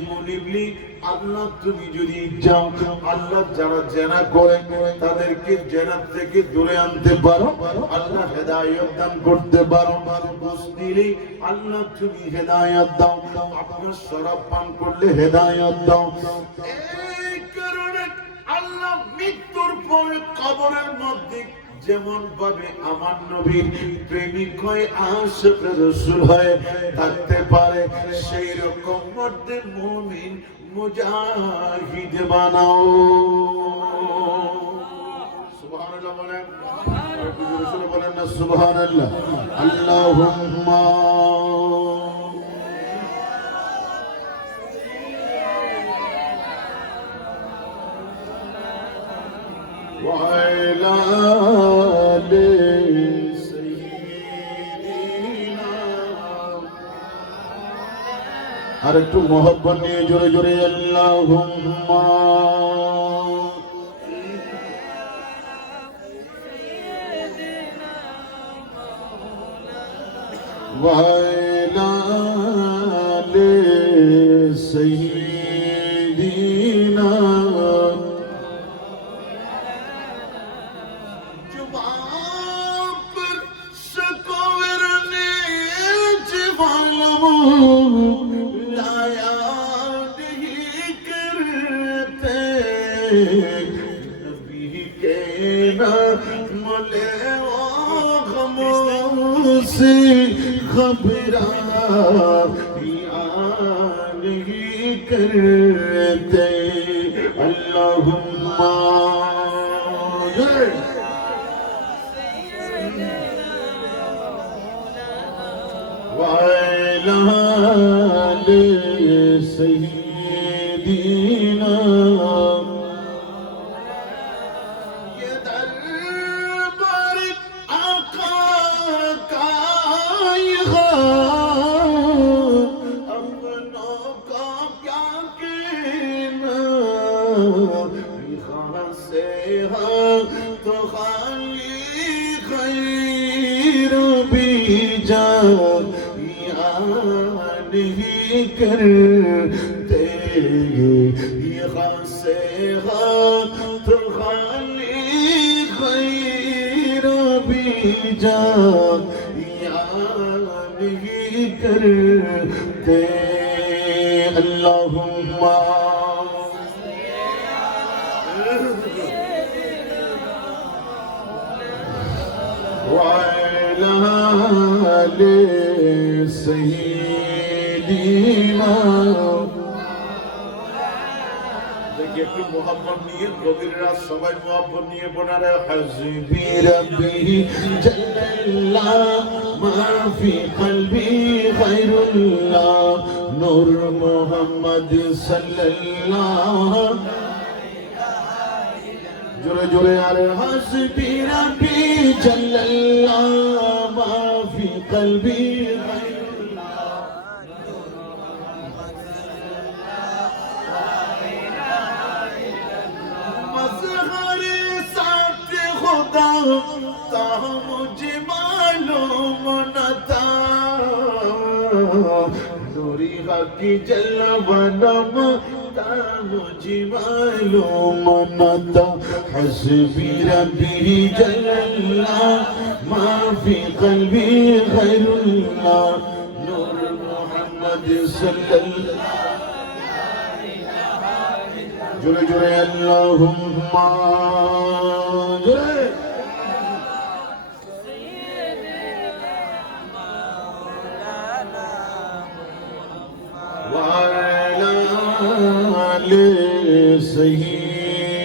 মুনিবলি আল্লাহ তুমি যদি যাও, আল্লাহ যারা জেনা করে তাদেরকে জেনা থেকে দূরে আনতে পারো, আল্লাহ হেদায়েত দান করতে পারো। বুঝলি আল্লাহ তুমি হেদায়েত দাও, আপনার শরাব পান করলে হেদায়েত দাও। এই কারণে আল্লাহ মৃত্যুর পরে কবরের মধ্যে যেমন ভাবে আমার নবীর প্রেমিক হয়ে আশিক রাসূল হয়ে থাকতে পারে, সেই রকম মধ্যে মুমিন মুজাহিদ বানাও। সুবহানাল্লাহ বলেন, রাসূল বলেন না সুবহানাল্লাহ। আল্লাহুম্মা وعلى آل سيدنا। আর একটু মোহব্বত নিয়ে জোরে জোরে আল্লাহুম্মা وعلى آل سيدنا। नबी के नाम ले गमों से घबराया नहीं करते। अल्लाहुम्मा वअला आलि सय्यिदीना। तो खाली खैर भी जा नहीं करते। से तो खाली खैर भी जा नहीं करते। अल्लाहुम्मा وعلى آل سيدنا। देखिए একটু মোহাম্মদ নিয়ে গভীর রাত সবাই মোহাম্মদ নিয়ে বোনারে হাসবি রব্বি জাল্লাল্লাহ মা ফি কলবি গায়রুল্লাহ নূর মুহাম্মদ সাল্লাল্লাহ। জোরে জোরে আর হাসবি রব্বি জাল্লাল্লাহ মা ফি কলবি গায়রুল্লাহ মজহরে সাথ খুদা তা মুঝে মালूम न था। नूरी हकी जलवनम मुझे मालूम न था। हस्बी रब्बी जल्ला मा फी कल्बी गैरुल्लाह नूर मुहम्मद सल्लल्लाह। जुरे जुरे अल्लाहुम्मा जुरे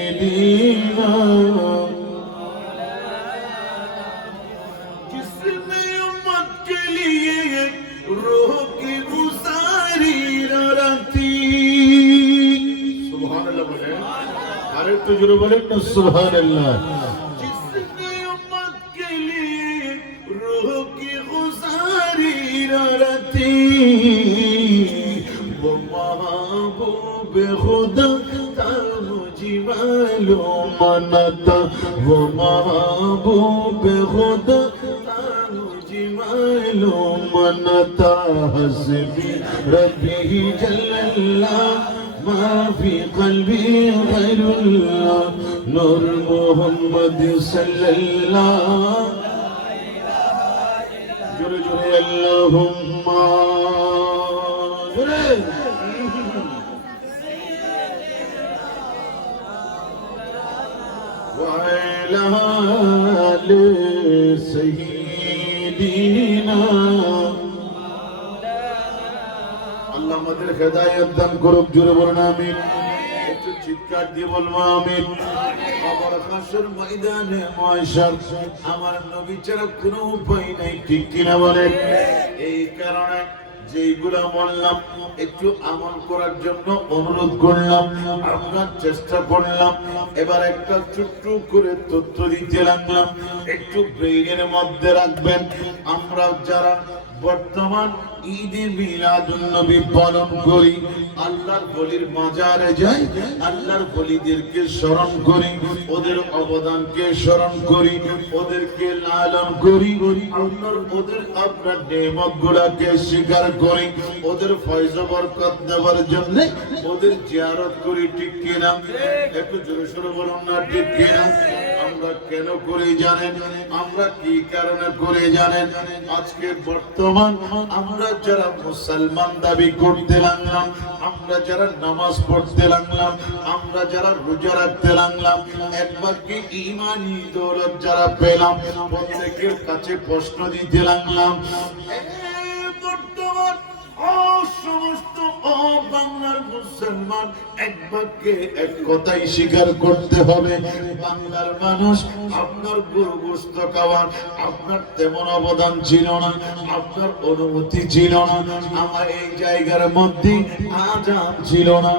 सय्यिदीना। जिसने उम्मत के लिए জোরে বলেন না সুবহানাল্লাহ। खुदा मुझे मालूम मनता वो महबूब खुदा मुझे मालूम मनता हस्बी रब्बी जल्लल्लाह मा फी क़ल्बी गैरुल्लाह नूर मोहम्मद सल्लल्लाह जुरे जुरे अल्लाहुम्मा जुरे وعلى آل سيدنا আল্লাহ আমাদের হেদায়েত দান করুক জোরে বলুন আমিন একটু চিৎকার দিয়ে বলবো আমিন কবর হাসর ময়দানে মাশার আমার নবী ছাড়া কোনো উপায় নাই ঠিক কিনা বলেন এই কারণে যেইগুলা বললাম একটু আমল করার জন্য অনুরোধ করলাম আমরা চেষ্টা করলাম এবার একটা ছোট্ট করে তথ্য দিতে লাগলাম একটু ব্রেইনের মধ্যে রাখবেন আমরা যারা বর্তমান ঈদে মিলাদুন নবী পালন করি আল্লাহর ওলির মাজারে যাই আল্লাহর ওলিদেরকে স্মরণ করি ওদের অবদানকে স্মরণ করি ওদেরকে লালন করি ওদের আপনার নেমতগুলোকে স্বীকার করি ওদের ফয়জ বরকত নেওয়ার জন্য ওদের জিয়ারত করি ঠিক কিনা একটু জোরে সোরে বলুন না ঠিক কিনা আমরা কেন করে জানেন আমরা কি কারণে করে জানেন আজকে বর্তমান আমরা যারা মুসলমান দাবি করতে লাগলাম আমরা যারা নামাজ পড়তে লাগলাম আমরা যারা রোজা রাখতে লাগলাম একবার কি ঈমানি দৌলত যারা পেলাম প্রত্যেকের কাছে প্রশ্ন দিতে লাগলাম বর্তমান সমস্ত বাংলার মুসলমান এক বাক্যে এক কথাই স্বীকার করতে হবে বাংলার মানুষ আপনার গরু গোশত খাওয়ার আপনার তেমন অবদান ছিল না আপনার অনুমতি ছিল না আমার এই জায়গার মধ্যে আযান ছিল না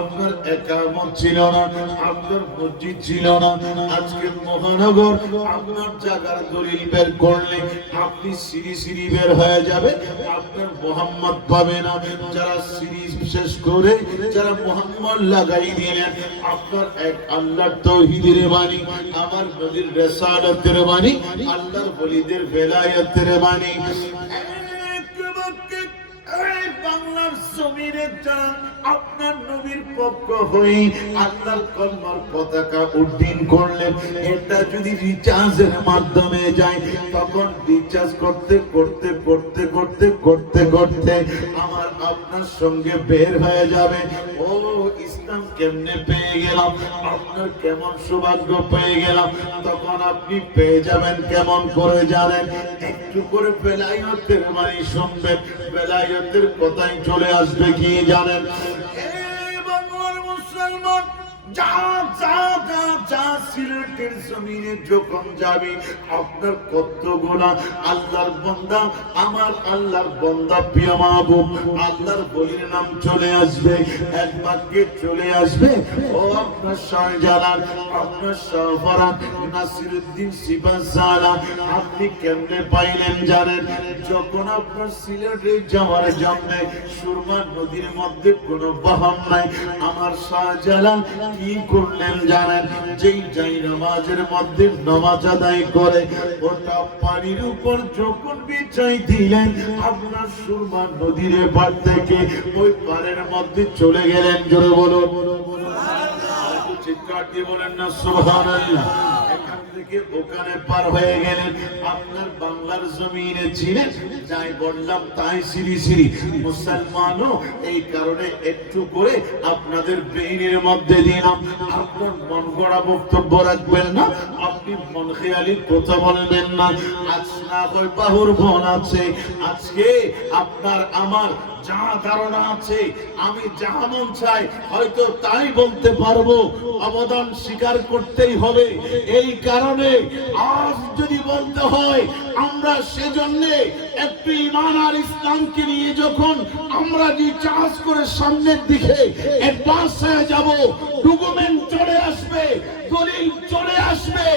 আপনার একামত ছিল না আপনার মসজিদ ছিল না আজকে মহানগর আপনার জায়গার দলিল বের করলে আপনি সিঁড়ি সিঁড়ি বের হয়ে যাবে আপনার মোহাম্মদ পাবে না যারা সিরিজ শেষ করে যারা মোহাম্মদ লাগাই দিলেন আপনার এক আল্লাহর তাওহীদের বাণী আমার নবীর রিসালাতের বাণী আল্লাহর ওলিদের বেলায়েতের বাণী বাংলার জমিনে যারা আপনার নবীর পক্ষ হয়ে আল্লাহর কলমার পতাকা উড্ডীন করলেন এটা যদি রিচার্জের মাধ্যমে যায় তখন রিচার্জ করতে করতে করতে করতে করতে করতে আমার আপনার সঙ্গে বের হয়ে যাবে ও ইসলাম কেমনে পেয়ে গেলাম আপনার কেমন সৌভাগ্য পেয়ে গেলাম তখন আপনি পেয়ে যাবেন কেমন করে জানেন একটু করে বেলায়েতের বাণী শুনবেন বেলায়েতের কথাই চলে আসবে কি জানেন বাংলার মুসলমান যা যা যা যা সিলেটের জমিনে যখন যাবি আপনার কত গুনাহ আল্লাহর বান্দা আমার আল্লাহর বান্দা প্রিয় মাহবুব আল্লাহর ওলির নাম চলে আসবে এক বাক্যে চলে আসবে ও আপনার শাহজালাল আপনার শাহফরাত নাসিরউদ্দিন সিপাহসালা আপনি কেমনে পাইলেন জানেন যখন আপনার সিলেটে যাওয়ার জন্য সুরমা নদীর মধ্যে কোনো বাহন নাই আমার শাহজালাল কি করলেন জানেন যেই যাই নামাজের মধ্যে নামাজ আদায় করে ওটা পানির উপর যখন বিছাই দিলেন আপনার সুরমা নদীর পার থেকে ওই পারের মধ্যে চলে গেলেন জোরে বলুন চিৎকার দিয়ে বলেন না সুবহানাল্লাহ এখান থেকে ওখানে পার হয়ে গেলেন আপনার বাংলার জমিনে ছিলেন যাই বললাম তাই সিঁড়ি সিঁড়ি মুসলমানও এই কারণে একটু করে আপনাদের ব্রেইনের মধ্যে দিলাম আপনার মন গড়া বক্তব্য রাখবেন না আপনি মন খেয়ালি কথা বলবেন না আজ না হয় বাহুর বোন আছে আজকে আপনার আমার যা ধারণা আছে আমি যা মন চাই হয়তো তাই বলতে পারবো অবদান স্বীকার করতেই হবে এই কারণে আজ যদি বলতে হয় আমরা সেজন্য একটু ঈমান আর ইসলামকে নিয়ে যখন আমরা রিচার্জ করে সামনের দিকে অ্যাডভান্স হয়ে যাব, ডকুমেন্ট চলে আসবে, দলিল চলে আসবে,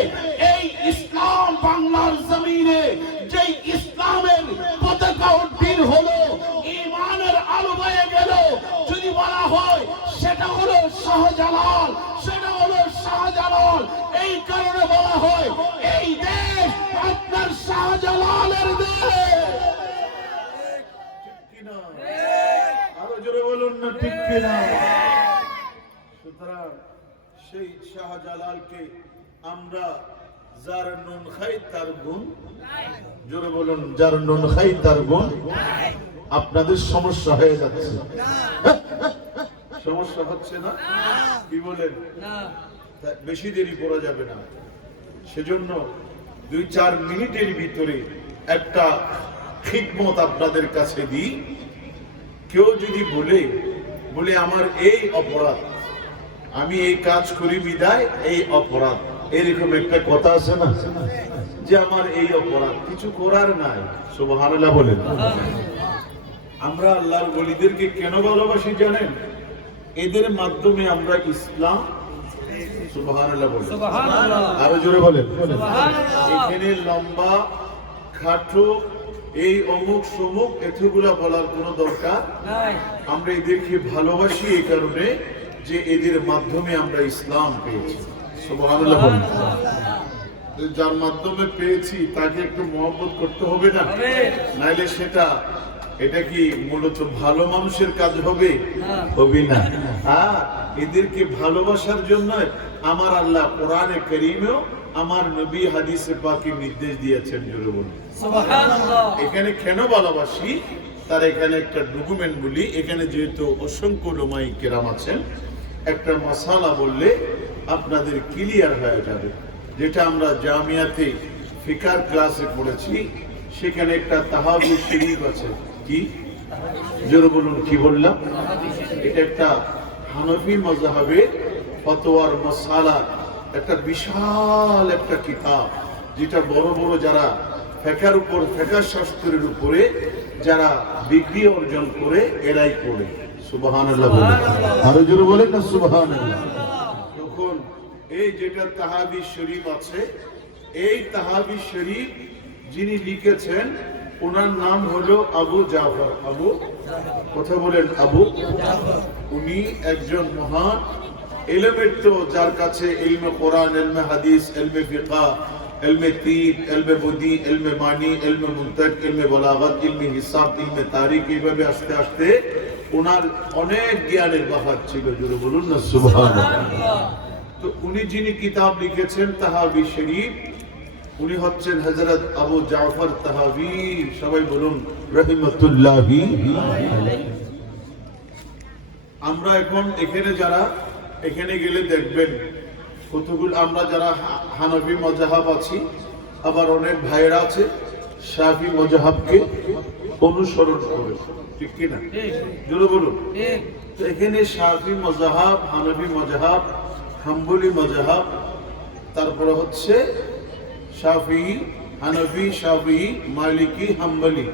এই ইসলাম বাংলার জমিনে যে ইসলামের পতাকা উড্ডীন হলো, ঈমানের আলো বয়ে গেল, যদি বলা হয় সেটা হলো শাহজালাল, সেটা হলো শাহজালাল। এই কারণে বলা হয় এই দেশ আপনার শাহজালালের দেশ। আরো জোরে বলুন না ঠিক কিনা? সুতরাং সেই শাহজালালকে আমরা যার নুন খাই তার গুণ, জোরে বলুন, যার নুন খাই তার গুণ। আপনাদের সমস্যা হয়ে যাচ্ছে, সমস্যা হচ্ছে না? কি বলেন? বেশি দেরি করা যাবে না, সেজন্য 2-4 মিনিটের ভিতরে একটা খিদমত আপনাদের কাছে দিই। কেউ যদি বলে আমার এই অপরাধ, আমি এই কাজ করি বিদায় এই অপরাধ, এরকম একটা কথা আছে না যে আমার এই অপরাধ, কিছু করার নাই। সুবহানাল্লাহ বলেন। আমরা আল্লাহর ওলিদেরকে কেন ভালোবাসি জানেন? এদের মাধ্যমে আমরা ইসলাম, সুবহানাল্লাহ বলেন, আরো জোরে বলেন। এখানে লম্বা খাটো এই অমুক সমুক এতগুলা বলার কোনো দরকার নাই। আমরা এদেরকে ভালোবাসি এই কারণে যে এদের মাধ্যমে আমরা ইসলাম পেয়েছি। সুবহানাল্লাহ বলেন। যার মাধ্যমে পেয়েছি তাকে একটু মহব্বত করতে হবে না? নাইলে সেটা এটা কি মূলত ভালো মানুষের কাজ হবে? হবে না। এদেরকে ভালোবাসার জন্য আমার আল্লাহ কোরআনে কারীমেও আমার নবী হাদিসে পাকে নির্দেশ দিয়েছেন। জোরে বলুন সুবহানাল্লাহ। এখানে কেন ভালোবাসি তার এখানে একটা ডকুমেন্ট বলি। এখানে যেহেতু অসংখ্য উলামায়ে কেরাম আছেন, একটা মাসালা বললে আপনাদের ক্লিয়ার হয়ে যাবে। যেটা আমরা জামিয়াতে ফিকার ক্লাসে পড়েছি, সেখানে একটা তাহাবি শরীফ আছে। কি জোরে বলুন, কি বললাম? এটা একটা হানাফি মাযহাবের ফতোয়ার মাসালা, একটা বিশাল একটা কিতাব, যেটা বড় বড় যারা ফিকার উপর, ফিকার শাস্ত্রের উপরে যারা ডিগ্রি অর্জন করে এরাই পড়ে। সুবহানাল্লাহ বলেন, আরো জোরে বলেন না সুবহানাল্লাহ। তখন এই যেটা তাহাবি শরীফ আছে, এই তাহাবি শরীফ যিনি লিখেছেন ওনার নাম হলো আবু জাফর। আবু, কথা বলেন, আবু জাফর। উনি একজন মহান ইলমের, তো যার কাছে ইলমে কোরআন, ইলমে হাদিস, ইলমে ফিকহ, ইলমে তিব, ইলমে বুদি, ইলমে মানি, ইলমে মুনতাক, ইলমে বালাগাত, ইলমে হিসাব, ইলমে তারিখ, এইভাবে আস্তে আস্তে ওনার অনেক জ্ঞানের বাহার ছিল। জোরে বলুন না সুবহানাল্লাহ। তো উনি যিনি কিতাব লিখেছেন তাহাবি শরীফ, উনি হচ্ছেন হযরত আবু জাফর তাহাবি। সবাই বলুন রাহিমাতুল্লাহি আলাইহি। আমরা এখন এখানে যারা এখানে গেলে দেখবেন কতগুলো, আমরা যারা হানাফি মাযহাব আছি, আবার অনেক ভাইরা আছে শাফি মাযহাবকে অনুসরণ করে, ঠিক কি না? জোরে বলুন। তো এখানে শাফি মাযহাব, হানাফি মাযহাব, হাম্বলি মাযহাব, তারপরে হচ্ছে শাফি, হানাফি, শাফি, মালিকি, হাম্বলি,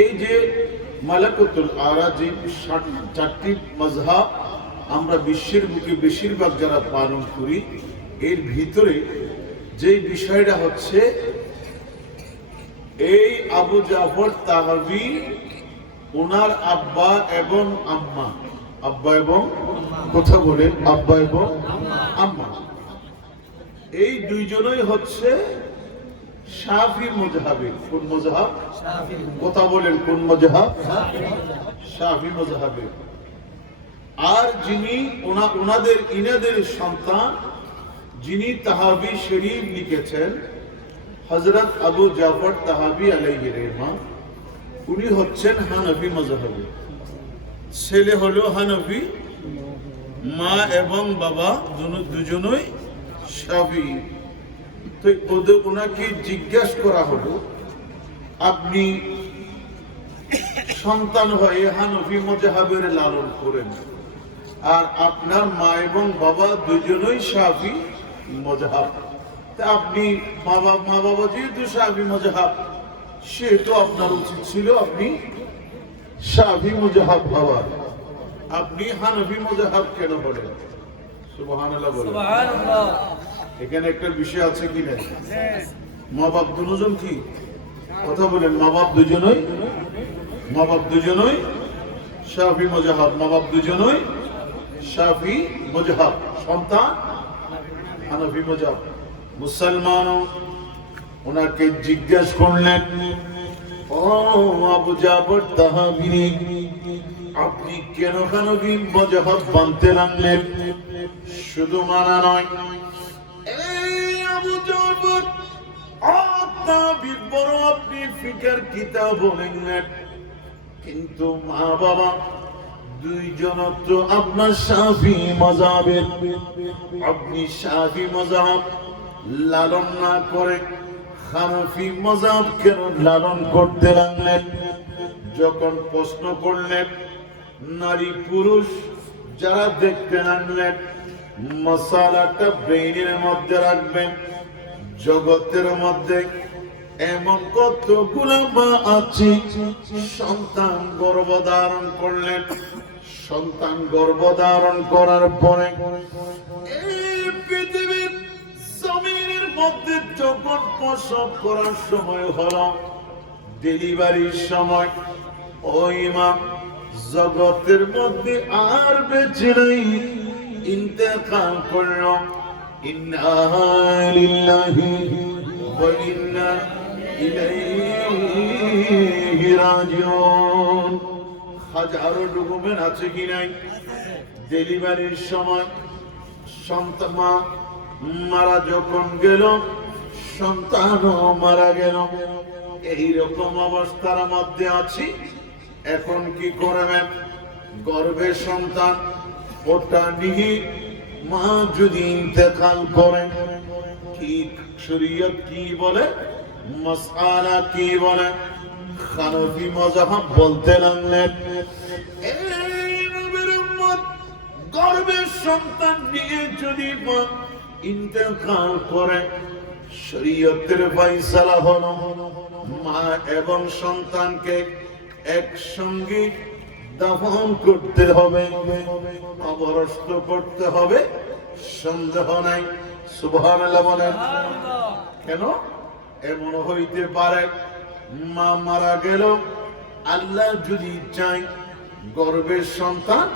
এই যে মালাকুতুল আরা, যে 4টি মাযহাব আমরা বিশ্বের বুকে বেশিরভাগ যারা পালন করি, এর ভিতরে যে বিষয়টা হচ্ছে এই আবু জাফর তাহাবি, ওনার আব্বা এবং আম্মা, আব্বা এবং, কথা বলে, আব্বা এবং আম্মা, এই দুইজনই হচ্ছে শাফি মাযহাবের। কোন মাযহাব? কথা বলেন, কোন মাযহাব? শাফি মাযহাবের। আর যিনি ওনাদের ইনাদের সন্তান, যিনি তাহাবি শরীফ লিখেছেন, হযরত আবু জাফর তাহাবি আলাইহি রহমান, উনি হচ্ছেন হানাফি মাযহাবের। ছেলে হলো হানাফি, মা এবং বাবা দুজনই শাফি। তো ওনাকে জিজ্ঞাসা করা হলো, আপনি সন্তান হয়ে হানাফি মাযহাবের লালন করেন, আর আপনার মা এবং বাবা দুজনই শাফি মাযহাব, তা আপনি মা বাবা যেহেতু শাফি মাযহাব, সেহেতু আপনার উচিত ছিল আপনি শাফি মুজাহাব হওয়ার। আপনি হানফি মুজাহাব কেন হলেন? সুবহানাল্লাহ বলেন। সুবহানাল্লাহ। এখানে একটা বিষয় আছে কি না? মা বাপ দুজন কি কথা বলেন? মা বাপ দুজনই শাফি মুজাহাব। মা বাপ দুজনই শাফি মুজাহাব, সন্তান হানফি মুজাহাব। মুসলমানও ওনাকে জিজ্ঞাসা করলেন, ও আবু জাফর তাহাবি, আপনি কেন হানফি মুজাহাব মানতে লাগলেন? শুধু মানা নয়, এই আবু জাফর আপনি বড়, আপনি ফিকার কিতাব বলেন, কিন্তু মা বাবা দুইজন তো আপনার শাফি মাযহাবের। আপনি শাফি মাযহাব লালন না করে হানফি মাযহাব কেন লালন করতে লাগলেন? যখন প্রশ্ন করলেন, নারী পুরুষ যারা দেখতে লাগলেন, মশালাটা ব্রেইনের মধ্যে রাখবেন। জগতের মধ্যে এমন কতগুলো মা আছে সন্তান গর্ভধারণ করলেন, সন্তান গর্ভধারণ করার পরে এই পৃথিবীর জমিনের মধ্যে যখন প্রসব করার সময় হলো, ডেলিভারির সময়, ওই মা জগতের মধ্যে আর বেঁচে নেই, ইন্তেকাল করল। ইন্না লিল্লাহি ওয়া ইন্না ইলাইহি রাজিউন। হাজারো ডকুমেন্ট আছে কি নাই? ডেলিভারির সময় সন্তান মারা যখন গেল, সন্তানও মারা গেল। এইরকম অবস্থার মধ্যে আছি। এখন কি করবেন? গর্ভের সন্তান ওটা নিয়ে মা যদি ইন্তেকাল করেন, কি শরীয়ত কি বলে, মাসআলা কি বলে? হানফি মাযহাব বলতে লাগলেন, এই নবীর উম্মত গর্ভের সন্তান নিয়ে যদি মা ইন্তেকাল করে, শরীয়তের ফয়সালা হলো মা এবং সন্তানকে একসঙ্গে দাফন করতে হবে, কবরস্থ করতে হবে, সন্দেহ নাই। সুবহানাল্লাহ বলেন। কেন? এমন হইতে পারে মা মারা গেল, আল্লাহ যদি চায় গর্ভের সন্তান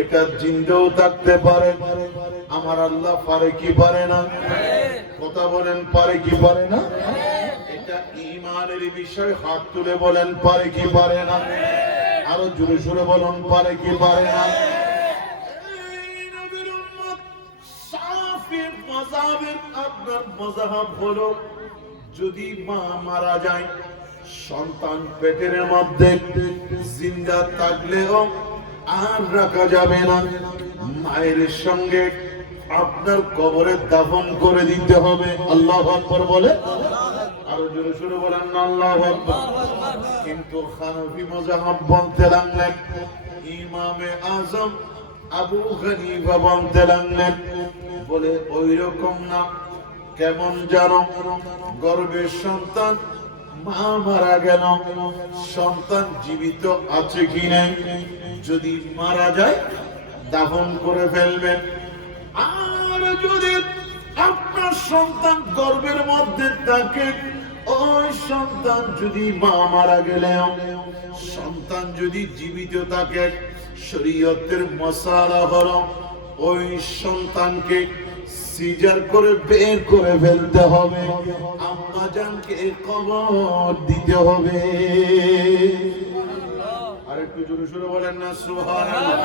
এটা জিন্দাও থাকতে পারে। আমার আল্লাহ পারে কি পারে না? কথা বলেন, পারে কি পারে না? এটা ঈমানের বিষয়। হাত তুলে বলেন, পারে কি পারে না? আরো জোরে সোরে বলুন, পারে কি পারে না? এই নবীর উম্মত শাফি মাযহাবের আপনার মাযহাব হলো, যদি মা মারা যায়, সন্তান পেটের মধ্যে জিন্দা থাকলেও আর রাখা যাবে না, মায়ের সঙ্গে আপনার কবরে দাফন করে দিতে হবে। আল্লাহু আকবার বলে, আরো জোরে সোরে বলেন না আল্লাহু আকবার। কিন্তু হানফি মাযহাব বলতে লাগলেন, ইমামে আযম আবু হানিফা বলতে লাগলেন, বলে ওই রকম না। কেমন জানো? গর্ভের সন্তান মা মারা গেল, সন্তান জীবিত আছে কি নাই, যদি মারা যায় দাফন করে ফেলবেন। আর যদি আপনার সন্তান গর্ভের মধ্যে থাকে, ওই সন্তান যদি মা মারা গেলেও সন্তান যদি জীবিত থাকে, শরীয়তের মাসালা হলো ওই সন্তানকে সিজার করে বের করে ফেলতে হবে, আম্মা জানকে কবর দিতে হবে। আর একটু জোরে সোরে বলেন না সুবহানাল্লাহ।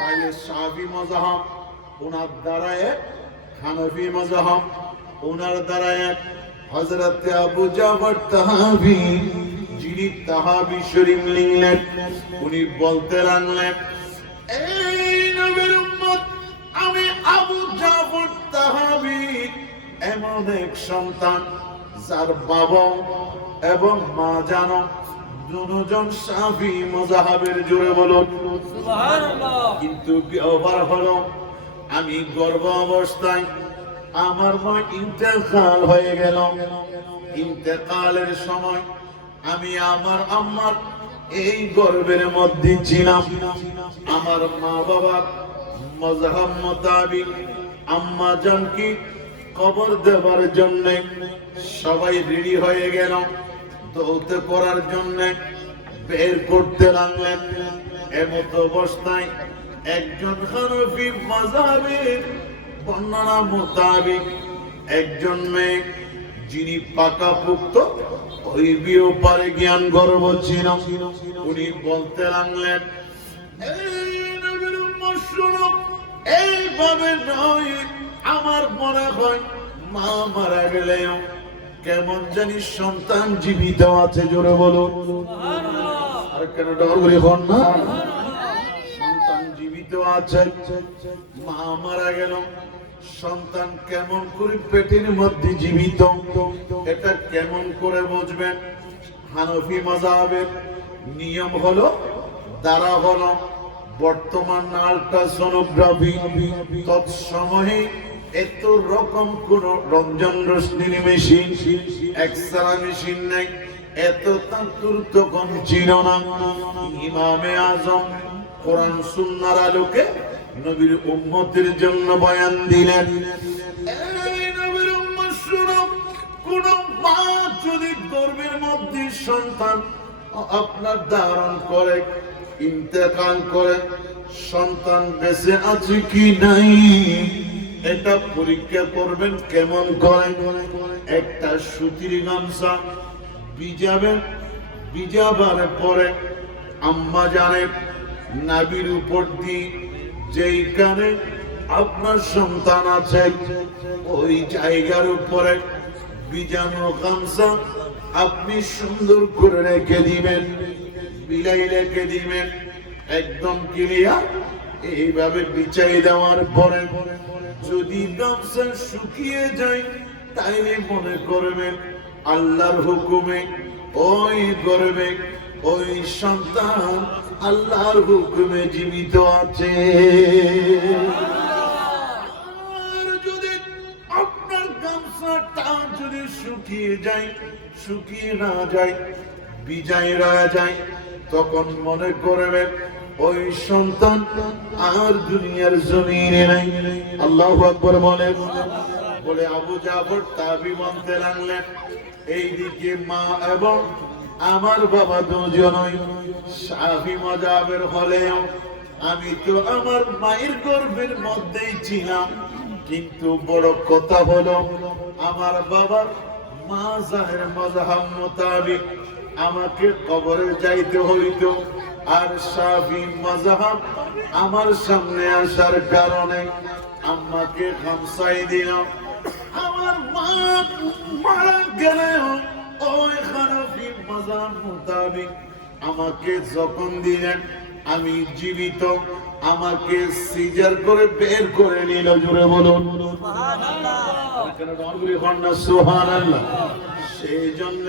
তাইলে শাফি মাযহাব ওনার দ্বারা এক, হানফি মাযহাব ওনার দ্বারা এক। হযরত আবু জাফর তাহাবি, যিনি তাহাবি শরীফ লিখলেন, উনি বলতে লাগলেন, এই নবীর উম্মত আমি আবু জাফর তাহাবি এমন এক সন্তান যার বাবা এবং মা জানো দুজন শাফি মাযহাবের। জোরে বলুন সুবহানাল্লাহ। কিন্তু ব্যবহার হলো আমি গর্ভ অবস্থায় আমার মা ইন্তেকাল হয়ে গেল। ইন্তেকালের সময় আমি আমার আম্মার এই গর্বের মধ্যে ছিলাম। আমার মা বাবা মযহাব মোতাবিক আম্মা জানকে কবর দেবার জন্য সবাই রেডি হয়ে গেল। দৌত করার জন্য বের করতে লাগলেন। এমত অবস্থায় একজন হানফি মাযহাবের বর্ণনা মোতাবিক একজন মেয়ে, যিনি পাকাপোক্ত ওই ব্যাপারে জ্ঞান গর্ব ছিল, উনি বলতে লাগলেন, এই নবীর উম্মত শুনো, এইভাবে নয়। আমার মনে হয় মা মারা গেলেও কেমন জানি সন্তান জীবিত আছে। জোরে বলুন সুবহানাল্লাহ। আর কেন ডর করে হন না? সন্তান জীবিত আছে, মা মারা গেল, সন্তান কেমন করে পেটের মধ্যে জীবিত, এটা কেমন করে বুঝবেন? হানফি মাযহাবের নিয়ম হলো, দ্বারা হলো বর্তমান আল্ট্রাসোনোগ্রাফি। তৎসময়ে এত রকম কোন রঞ্জন রশ্মির মেশিন, এক্সরে মেশিন নাই, এত তান্তুর তখন ছিল না। ইমামে আজম কোরআন সুন্নাহর আলোকে নবীর উম্মতের জন্য বয়ান দিলেন, এই নবীর উম্মত শুনো, কোন মা যদি গর্ভের মধ্যে সন্তান আপনার ধারণ করে ইন্তেকাল করে, সন্তান বেঁচে আছে কি নাই এটা পরীক্ষা করবেন। কেমন করে? একটা সুতির গামছা ভিজাবেন, ভিজাবার পরে আম্মা জানেন নাভির উপর দিয়ে যেইখানে আপনার সন্তান আছে ওই জায়গার উপরে ভিজানো গামছা আপনি সুন্দর করে রেখে দিবেন, বিলাই রেখে দিবেন, একদম ক্লিয়ার। এইভাবে বিছাই দেওয়ার পরে যদি গামছা শুকিয়ে যায়, তাইলে মনে করবেন আল্লাহর হুকুমে ওই গর্ভে ওই সন্তান আল্লাহর হুকুমে জীবিত আছে। আর যদি আপনার গামছাটা যদি শুকিয়ে যায়, শুকিয়ে না যায়, বিজায় রয়ে যায়, তখন মনে করবেন ওই সন্তান আর দুনিয়ার জমিনে নাই। আল্লাহু আকবার বলেন। বলে আবু জাফর তাবি বলতে লাগলেন, এইদিকে মা এবং আমার বাবা দুজনই শাফি মাযহাবের হলেও আমি তো আমার মায়ের গর্ভের মধ্যেই ছিলাম। কিন্তু বড় কথা হলো আমার বাবার মাযহাবের মাযহাব মোতাবিক আমাকে কবরে যাইতে হইতো, আর শাফি মাযহাব আমার সামনে আসার কারণে আম্মাকে খামসাই দিল। আমার মা মারা গেলেও ওই হানফি মাযহাব মোতাবিক আমাকে যখন দিলেন আমি জীবিত, আমাকে সিজার করে বের করে নিল। জোরে বলুন সুবহানাল্লাহ। সেই জন্য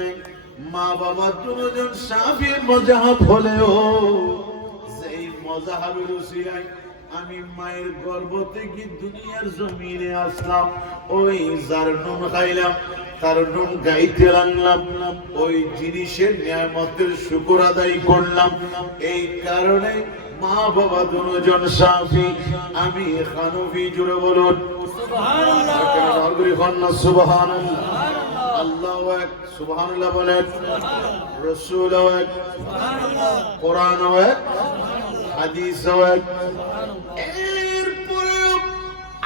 মা বাবা দুজন শাফি মাযহাব হলেও সেই মাযহাবের উসিলায় আমি মায়ের গর্ভ থেকে দুনিয়ার জমিনে আসলাম। ওই যার নুন খাইলাম তার নুন গাইতে লাগলাম, ওই জিনিসের নিয়ামতের শুকর আদায় করলাম। এই কারণে মা বাবা দুজন শাফি, আমি হানফি। জোরে বলুন সুবহানাল্লাহ। সুবহানাল্লাহ। আল্লাহু এক, সুবহানাল্লাহ বলেন। রাসূল এক, কোরআন এক, হাদিস এক। এরপরে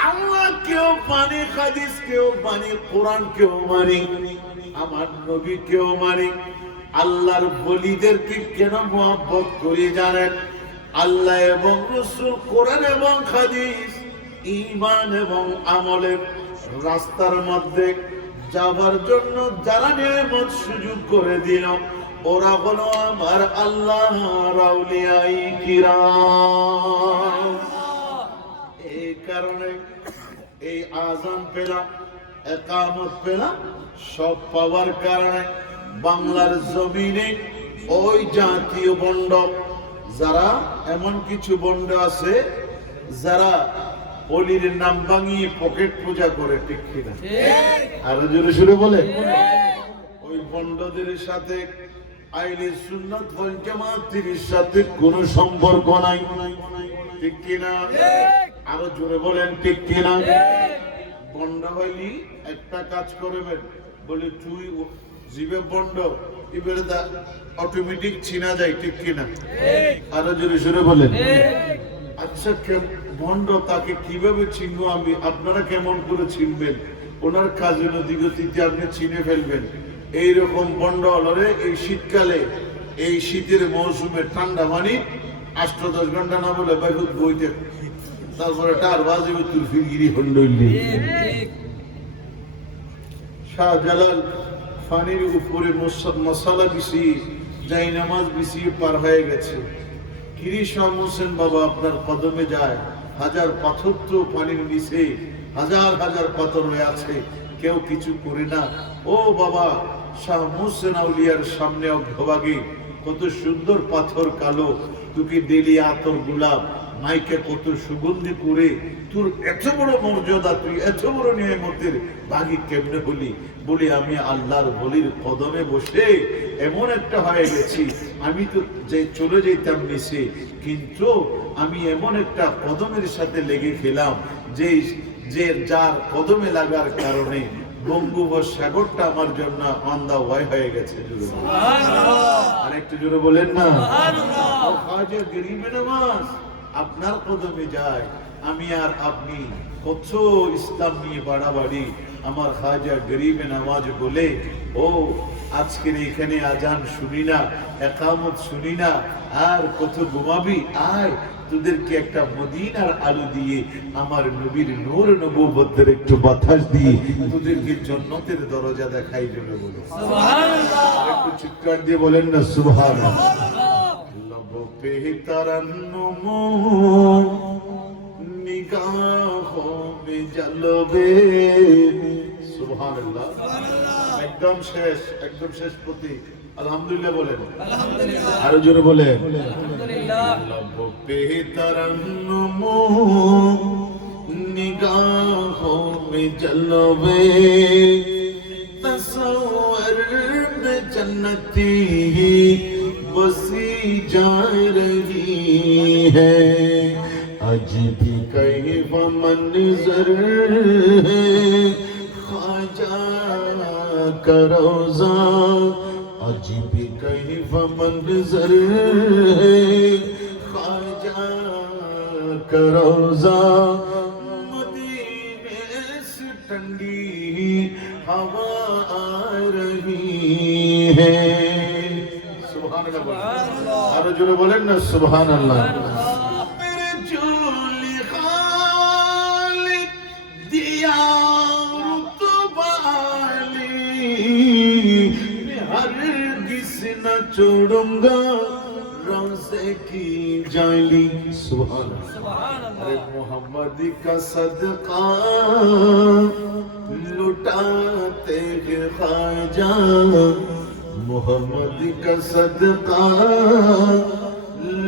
আল্লাহ কেউ মানি, হাদিস কেউ মানি, কোরআন কেউ মানি, আমার নবী কেউ মানি। আল্লাহর ওলিদেরকে কেন মহব্বত করি জানেন? আল্লাহ এবং রাসূল, কোরআন এবং হাদিস, ঈমান এবং আমলের রাস্তার মধ্যে যাবার জন্য যারা নিয়ামত সুযোগ করে দিল, ওরা হলো আমার আল্লাহর আউলিয়াই কিরাম। এই কারণে এই আযান পেলাম, ইকামত পেলাম, সব পাওয়ার কারণে বাংলার জমিনে ওই জাতীয় বন্ড যারা, এমন কিছু বন্ড আছে যারা অলির নাম ভাঙিয়ে পকেট পূজা করে, ঠিক কিনা? আরো জোরে সুরে বলে। ওই বন্ডদের সাথে আহলে সুন্নাত ওয়াল জামাতের সাথে কোনো সম্পর্ক নাই, ঠিক কিনা? আরো জোরে বলেন ঠিক কিনা? বন্ড হইলি একটা কাজ করবেন, বলে তুই জীবে বন্ড এবারে অটোমেটিক চিনা যায়, ঠিক কিনা? আরো জোরে জোরে বলেন। আচ্ছা, বন্ড তাকে কিভাবে চিনবো আমি? আপনারা কেমন করে চিনবেন? ওনার কাজের দিগতিতে আপনি চিনে ফেলবেন। এইরকম বন্ড হলরে এই শীতকালে, এই শীতের মৌসুমে ঠান্ডা পানি 8-10 ঘন্টা না বলে বাইরে বইতে, তারপরে টার বাজে তুই ফিরগিরি হন্ডলি। শাহজালাল পানির উপরে মশালা বিছিয়ে, যাই নামাজ বিছিয়ে পার হয়ে গেছে। কিরি শাহ হোসেন বাবা আপনার কদমে যায়, হাজার পাথর তো পানির নিচে, হাজার হাজার পাথর হয়ে আছে, কেউ কিছু করে না। ও বাবা শাহ হোসেন আউলিয়ার সামনে অগ্রভাগে কত সুন্দর পাথর কালো, তুকে ডেলি আতর গোলাপ মাইকে কত সুগন্ধি করে, তোর এত বড় মর্যাদা, তুই এত বড় নিয়ামতের ভাগী কেমনে হলি? বলি আমি আল্লাহর বলির কদমে বসে এমন একটা হয়ে গেছি, আমি তো যে চলে যেতাম নিচে, কিন্তু আমি এমন একটা কদমের সাথে লেগে গেলাম যে যার কদমে লাগার কারণে বঙ্গোপসাগরটা আমার জন্য অন্ধা ভয় হয়ে গেছে। আর একটু জোরে বলেন না। খাজা গরিবে নওয়াজ আপনার কদমে যায়, আমি আর আপনি কত ইসলাম নিয়ে বাড়াবাড়ি, আমার খাজা গরিবে নওয়াজ বলে, ও আজকের এখানে আজান শুনি না, একামত শুনি না, আর কত ঘুমাবি, আয় তোদেরকে একটা মদিনার আলো দিয়ে, আমার নবীর নূর নবুয়তের একটু বাতাস দিয়ে তোদেরকে জান্নাতের দরজা দেখাই দেবে। বলে সুবহানাল্লাহ। একটু চিৎকার দিয়ে বলেন না সুবহানাল্লাহ। लब पे तरन्नुम निगाहों में जलवे, सुभान अल्लाह। एकदम शेष प्रति अल्हम्दुलिल्लाह बोलें, अल्हम्दुलिल्लाह। आरो जोरे बोलें, अल्हम्दुलिल्लाह। लब पे तरन्नुम निगाहों में जलवे, तस्वर में जन्नती बसी जा रही है, अजीब कैफ मंजर है ख्वाजा का रोज़ा, अजीब कैफ मंजर है ख्वाजा का रोज़ा, मदीने से ठंडी हवा आ रही है। আরো জোরে বলেন না সুবহানাল্লাহ। মেরে ঝোলি খালিক দিয়া রুতবালি, मैं हरगिज़ न छोड़ूंगा रोज़े की जाली, सुभान अल्लाह। मोहम्मद का सदका लुटाते हैं ख्वाजा, मोहम्मद का सदका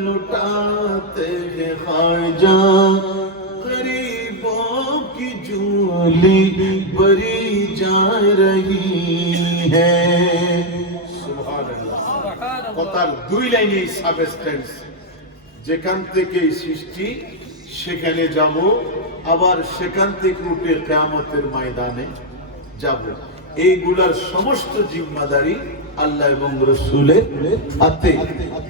लुटाते हैं ख्वाजा, गरीबों की झोली भरी जा रही है। सुभान अल्लाह। কথার দুই লাইনে সাবস্টেন্স, যেখান থেকে সৃষ্টি সেখানে যাব, আবার সেখান থেকে উঠে কিয়ামতের ময়দানে যাব। এইগুলার সমস্ত জিম্মাদারি আল্লাহ এবং রাসূলের হাতে,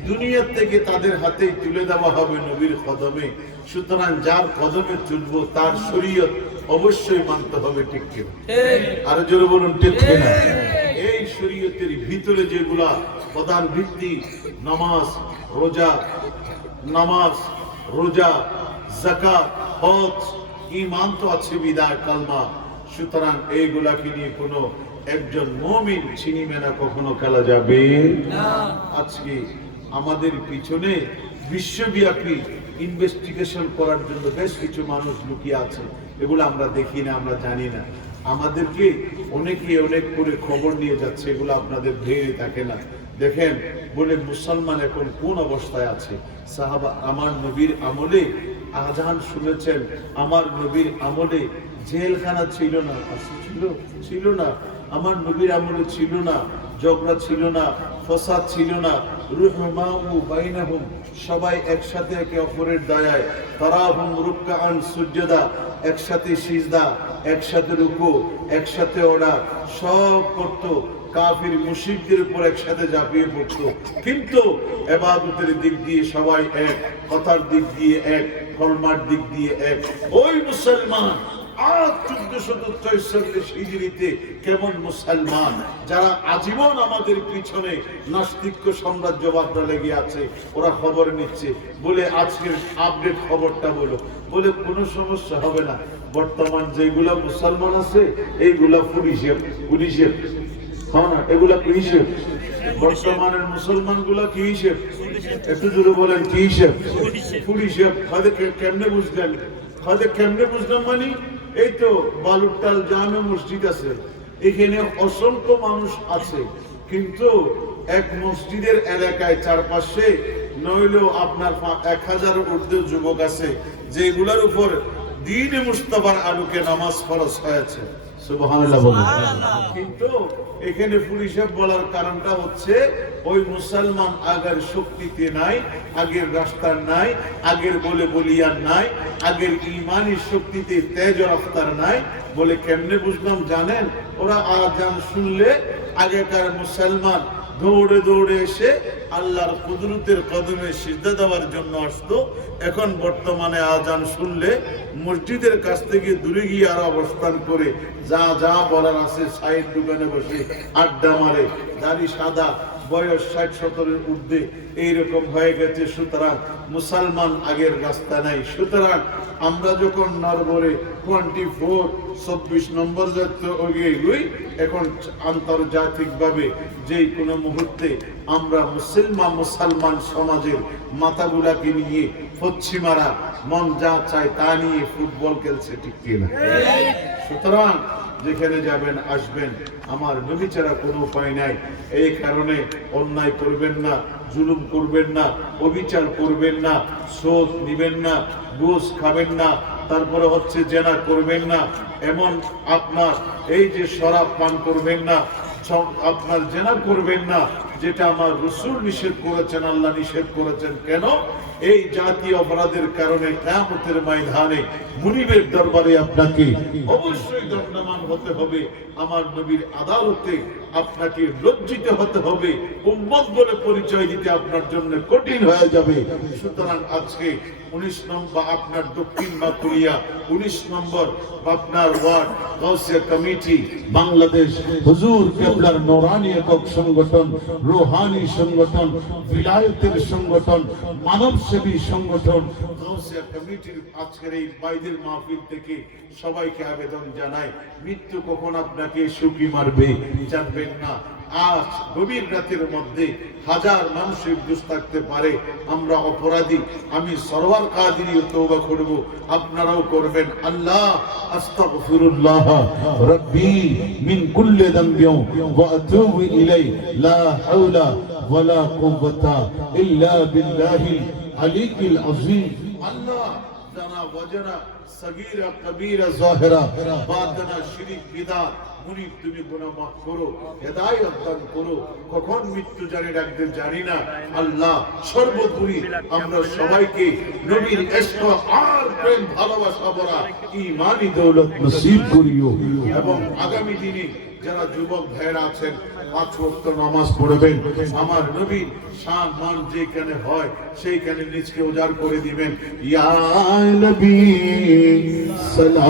দুনিয়া থেকে তাদের হাতে তুলে দেওয়া হবে নবীর কদমে। সুতরাং যার কদমে চলবো তার শরীয়ত অবশ্যই মানতে হবে, ঠিক কিনা? আরো জোরে বলুন ঠিক কিনা? এই শরীয়তের ভিতরে যেগুলা প্রধান ভিত্তি, নামাজ রোজা যাকাত হজ ঈমান তো আছে, বিদায় কালমা। সুতরাং এইগুলাকে নিয়ে কোনো একজন মুমিন ছিনিমেনা কখনো খেলা যাবে না। আজকে আমাদের পিছনে বিশ্বব্যাপী ইনভেস্টিগেশন করার জন্য বেশ কিছু মানুষ লুকিয়ে আছে, এগুলো আমরা দেখি না, আমরা জানি না। আমাদেরকে অনেকে অনেক করে খবর নিয়ে যাচ্ছে, এগুলো আপনাদের ভেবে থাকে না। দেখেন বলে মুসলমান এখন কোন অবস্থায় আছে। সাহাবা আমার নবীর আমলে আজান শুনেছেন, আমার নবীর আমলে জেলখানা ছিল না, ছিল না, আমার নবীর আমলে ছিল না, ঝগড়া ছিল না, ফসাদ ছিল না। রুহমাউ বাইনাহুম, সবাই একসাথে একে অপরের দয়ায়। তারাহুম রুকআন সুজদা, একসাথে সিজদা, একসাথে রুকু, একসাথে ওড়া সব করতো। কাফির মুশরিকদের উপর একসাথে ঝাঁপিয়ে পড়তো। কিন্তু ইবাদতের দিক দিয়ে সবাই এক, কথার দিক দিয়ে এক, কলমার দিক দিয়ে এক। ওই মুসলমান আজ 1443 হিজরিতে কেমন মুসলমান যারা আজীবন আমাদের পিছনে নাস্তিক্য সাম্রাজ্যবাদরা লেগে আছে, ওরা খবর নিচ্ছে বলে আজকের আপডেট খবরটা বলে কোনো সমস্যা হবে না। বর্তমান যেগুলা মুসলমান আছে এইগুলা পুলিশের হ্যাঁ না, এগুলা কি হিসেব? বর্তমানের মুসলমান গুলা কি হিসেব? একটু জোরে বলেন, কি হিসেব? পুলিশের। কেমনে বুঝলেন? কেমনে বুঝলাম মানে এই তো বালুরটাল জামে মসজিদ আছে, এখানে অসংখ্য মানুষ আছে, কিন্তু এক মসজিদের এলাকায় চারপাশে নইলেও আপনার 1000 ঊর্ধ্ব যুবক আছে যেগুলোর উপর দ্বীন মুস্তাফার আলোকে নামাজ ফরজ হয়েছে। সুবহানাল্লাহ বলেন। কিন্তু এখানে পুলিশে বলার কারণটা হচ্ছে ওই মুসলমান আগের শক্তিতে নাই, আগের রাস্তার নাই, আগের বলিয়ার নাই, আগের ইমানি শক্তিতে তেজ রফতার নাই বলে। কেমনে বুঝলাম জানেন? ওরা আজান শুনলে আগেকার মুসলমান দৌড়ে দৌড়ে এসে আল্লাহর কুদরতের কদমে সিজদা দেওয়ার জন্য আসতো। এখন বর্তমানে আজান শুনলে মসজিদের কাছ থেকে দূরে গিয়ে আর অবস্থান করে যা বলার আছে সাইড দোকানে বসে আড্ডা মারে। দাড়ি সাদা, বয়স 60-70 ঊর্ধ্বে এইরকম হয়ে গেছে। সুতরাং মুসলমান আগের রাস্তা নাই। সুতরাং আমরা যখন নরবরে 24 নম্বর জাতীয় এখন আন্তর্জাতিক ভাবে যে কোনো মুহূর্তে আমরা মুসলমান সমাজের মাথাগুলাকে নিয়ে পশ্চিমারা মন যা চায় তা নিয়ে ফুটবল খেলছে, ঠিক কিনা? সুতরাং যেখানে যাবেন আসবেন আমার নবী ছাড়া কোনো উপায় নাই। এই কারণে অন্যায় করবেন না, জুলুম করবেন না, অবিচার করবেন না, সুদ নিবেন না, ঘুষ খাবেন না, তারপরে হচ্ছে জেনা করবেন না, এমন আপনার এই যে শরাব পান করবেন না, আপনার জেনা করবেন না, যেটা আমার রাসূল নিষেধ করেছেন, আল্লাহ নিষেধ করেছেন। কেন? এই জাতীয় অপরাধের কারণে কিয়ামতের ময়দানে মুনিবের দরবারে আপনাকে অবশ্যই দণ্ডমান হতে হবে। আমার নবীর আদালতে আপনাকে লজ্জিত হতে হবে। উম্মত বলে পরিচয় দিতে আপনার জন্য কঠিন হয়ে যাবে। সুতরাং আজকে 19 নম্বর আপনার দক্ষিণ বাঁকুড়িয়া 19 নম্বর আপনার ওয়ার্ড গাউসিয়া কমিটি বাংলাদেশ হুজুর কেবলার নূরানী একক সংগঠন, রুহানি সংগঠন, বিলায়েতের সংগঠন, মানব সেবী সংগঠন গাউসিয়া কমিটির আজকের এই বাইদের মাহফিল থেকে সবাইকে আবেদন জানায়, মৃত্যু কখন আপনাকে সুখী মারবে জানবেন না। আজ গভীর রাতের মধ্যে হাজার মানুষের দোষ থাকতে পারে, আমরা অপরাধী। আমি সরওয়ার কাদিরীও তওবা করব, আপনারাও করবেন। আল্লাহ আস্তাগফিরুল্লাহ রাব্বি মিন কুল্লি যামবিন ওয়া আতুবু ইলাই লা হাওলা ওয়ালা কুওয়াতা ইল্লা বিল্লাহিল আলিয়্যিল আযীম। আল্লাহ জানা ওয়াজানা সগীরা কবীরা যাহিরা বাদনা শিরিক বিদআত মুনিব তুমি গুনাহ মাফ করো, হেদায়েত দান করো। কখন মৃত্যু জানি না। আল্লাহ সর্বোপরি আমরা সবাইকে নবীর ইশক আর প্রেম ভালোবাসা ভরা ঈমানি দৌলত নসিব করিও। এবং আগামী দিনে যারা যুবক ভাইরা আছেন 5 ওয়াক্ত নামাজ পড়বেন। আমার নবীর শান মান যেখানে হয় সেইখানে নিজকে উজাড় করে দিবেন। ইয়া নবী সালাম